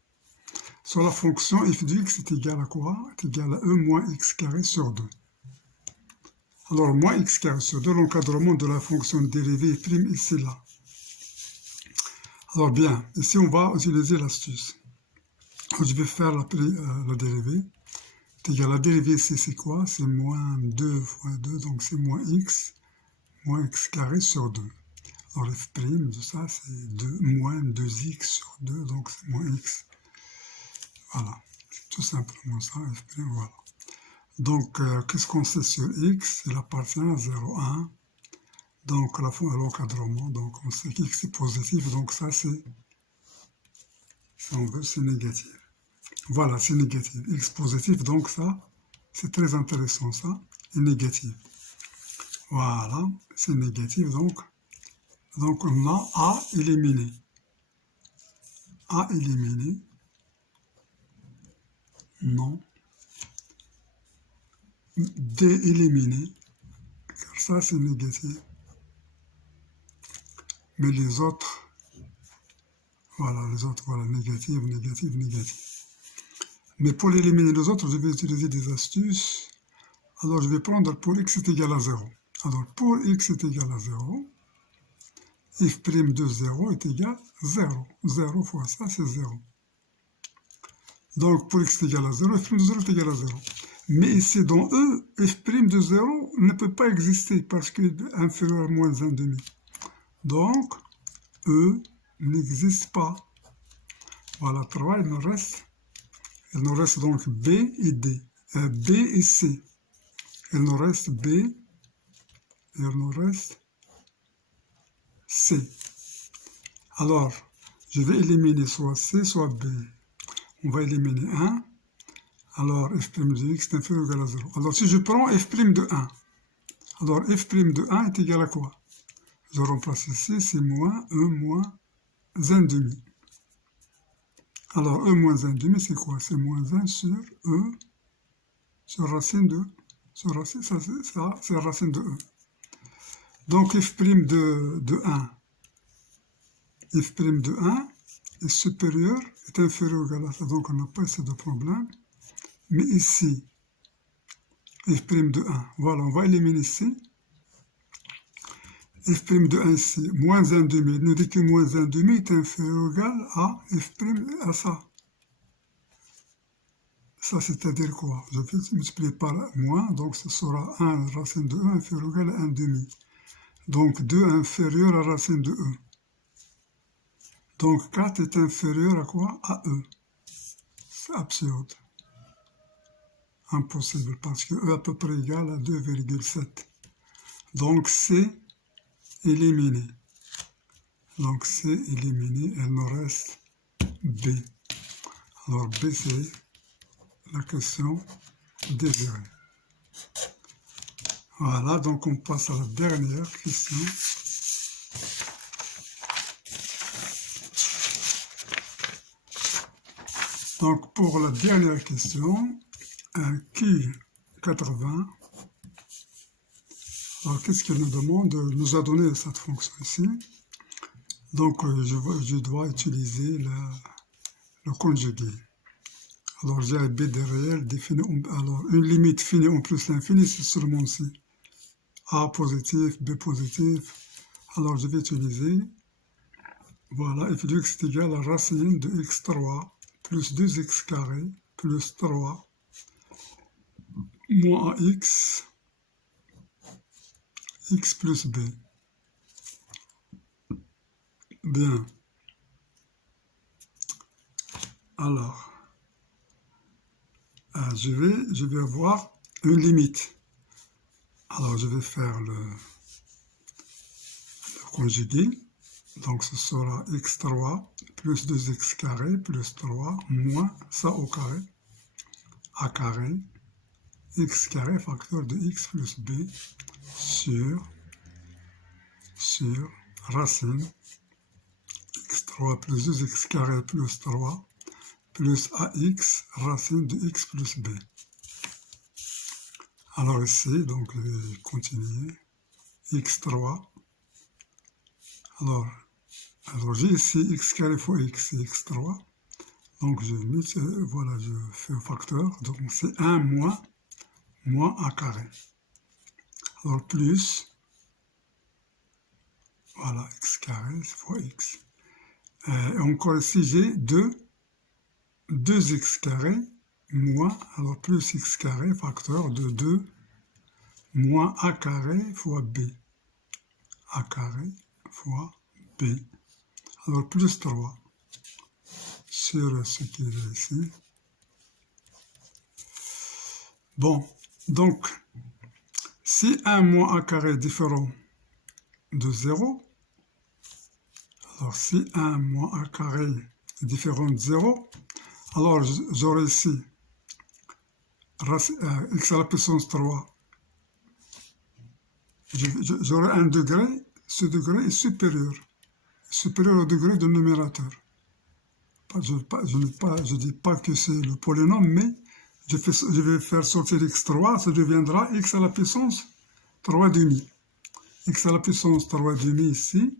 Sur la fonction f de x est égal à quoi? Est égal à e moins x carré sur 2. Alors, moins x carré sur 2, l'encadrement de la fonction dérivée prime ici, là. Alors, bien, ici, on va utiliser l'astuce. Je vais faire la dérivée. La dérivée ici, c'est quoi? C'est moins 2 fois 2, donc c'est moins x carré sur 2. Alors, f' de ça, c'est moins 2x sur 2, donc c'est moins x. Voilà, c'est tout simplement ça, f', voilà. Donc, qu'est-ce qu'on sait sur x? Il appartient à 0, 1. Donc, l'encadrement, donc on sait qu'x est positif, donc ça, c'est, si on veut, c'est négatif. Voilà, c'est négatif. X positif, donc ça, c'est très intéressant, ça, est négatif. Voilà, c'est négatif, donc on a A éliminé. A éliminé. Non. D éliminé, car ça, c'est négatif. Mais les autres, voilà, négatif, négatif, négatif. Mais pour éliminer les autres, je vais utiliser des astuces. Alors, je vais prendre pour x est égal à 0. Alors, pour x est égal à 0, f' de 0 est égal à 0. 0 fois ça, c'est 0. Donc, pour x est égal à 0, f' de 0 est égal à 0. Mais ici, dans E, f' de 0 ne peut pas exister parce qu'il est inférieur à moins 1,5. Donc, E n'existe pas. Voilà, 3, il nous reste donc B et D. B et C. Il nous reste B et il nous reste C. Alors, je vais éliminer soit C, soit B. On va éliminer 1. Alors, f' de x est inférieur ou égal à 0. Alors, si je prends f' de 1, alors f' de 1 est égal à quoi? Je remplace ici, c'est moins 1 moins 1,5. Alors, E moins 1,5, c'est quoi? C'est moins 1 sur E, sur racine de... Sur racine, ça, c'est la racine de E. Donc, f' de 1, f' de 1 est supérieur, est inférieur ou égal à ça, donc on n'a pas assez de problème. Mais ici, f' de 1, voilà, on va éliminer ici. F' de 1 ici, moins 1,5, il nous dit que moins 1,5 est inférieur ou égal à f' à ça. Ça, c'est-à-dire quoi? Je vais multiplier par moins, donc ce sera 1 racine de 1 inférieur ou égal à 1,5. Donc 2 inférieur à racine de E. Donc 4 est inférieur à quoi? À E. C'est absurde. Impossible, parce que E est à peu près égal à 2,7. Donc C éliminé. Donc C éliminé, il nous reste B. Alors B, c'est la question désirée. Voilà, donc on passe à la dernière question. Donc pour la dernière question, Q 80, alors qu'est-ce qu'il nous demande? Il nous a donné cette fonction ici. Donc je dois utiliser le conjugué. Alors j'ai B de réel défini, alors une limite finie en plus l'infini, c'est seulement ici. A positif, B positif. Alors je vais utiliser, voilà, f de x est égal à racine de x3 plus 2x carré plus 3 moins ax, x plus b. Bien. Alors, je vais avoir une limite. Alors, je vais faire le conjugué. Donc, ce sera x3 plus 2x carré plus 3 moins ça au carré, a carré, x carré facteur de x plus b sur racine x3 plus 2x carré plus 3 plus ax racine de x plus b. Alors ici, donc je vais continuer, x3, alors j'ai ici x carré fois x, c'est x3, donc voilà, je fais un facteur, donc c'est 1 moins a carré. alors plus, voilà, x carré fois x. Et encore ici, j'ai 2x carré moins, alors plus x carré, facteur de 2, moins a carré fois b. A carré fois b. Alors plus 3 sur ce qui est ici. Bon, donc, si 1 moins a carré est différent de 0, alors si 1 moins a carré est différent de 0, alors j'aurai ici x à la puissance 3. J'aurai un degré, ce degré est supérieur au degré du numérateur. Je ne dis pas que c'est le polynôme, mais je vais faire sortir x3, ça deviendra x à la puissance 3 demi. X à la puissance 3 demi ici,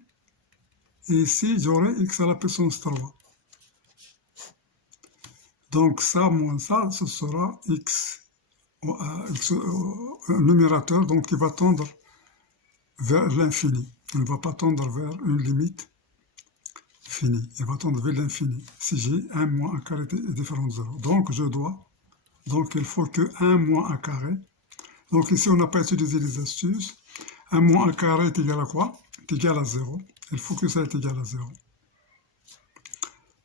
et ici j'aurai x à la puissance 3. Donc ça moins ça, ce sera x, numérateur, donc qui va tendre vers l'infini. Il ne va pas tendre vers une limite finie, il va tendre vers l'infini. Si j'ai 1 moins a carré est différent de 0. Donc il faut que 1 moins a carré. Donc ici on n'a pas utilisé les astuces. 1 moins a carré est égal à quoi? Est égal à 0. Il faut que ça est égal à 0.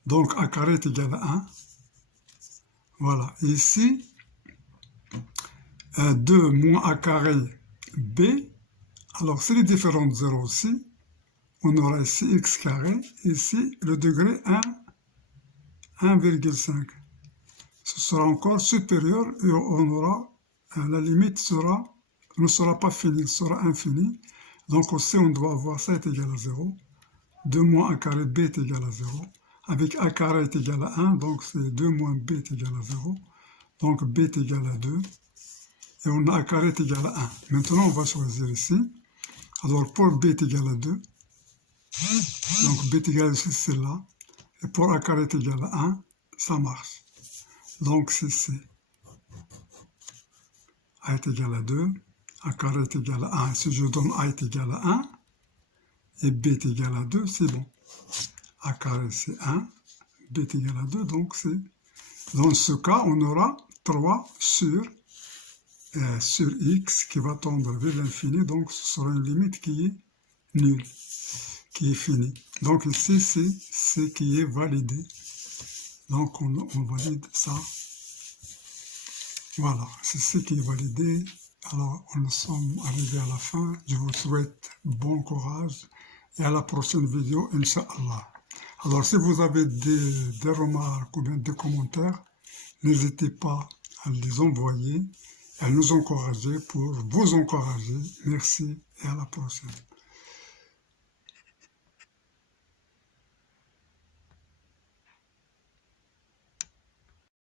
Donc a carré est égal à 1. Voilà. Et ici, 2 moins a carré b. Alors c'est les différents de 0 aussi. On aura ici x carré. Ici le degré 1,5. Ce sera encore supérieur et on aura, la limite ne sera pas finie, sera infinie. Donc aussi on doit avoir ça est égal à 0. 2 moins a carré b est égal à 0. Avec a carré est égal à 1, donc c'est 2 moins b est égal à 0. Donc b est égal à 2. Et on a a carré est égal à 1. Maintenant on va choisir ici. Alors pour b est égal à 2. Donc b est égal à celle-là. Et pour a carré est égal à 1, ça marche. Donc c'est C. A est égal à 2. A carré est égal à 1. Si je donne A est égal à 1, et B est égal à 2, c'est bon. A carré c'est 1, B est égal à 2, donc c'est... Dans ce cas, on aura 3 sur x qui va tendre vers l'infini, donc ce sera une limite qui est nulle, qui est finie. Donc ici, c'est ce qui est validé. Donc on valide ça. Voilà, c'est ce qui est validé. Alors, nous sommes arrivés à la fin. Je vous souhaite bon courage et à la prochaine vidéo, Inch'Allah. Alors, si vous avez des remarques ou bien des commentaires, n'hésitez pas à les envoyer et à nous encourager pour vous encourager. Merci et à la prochaine.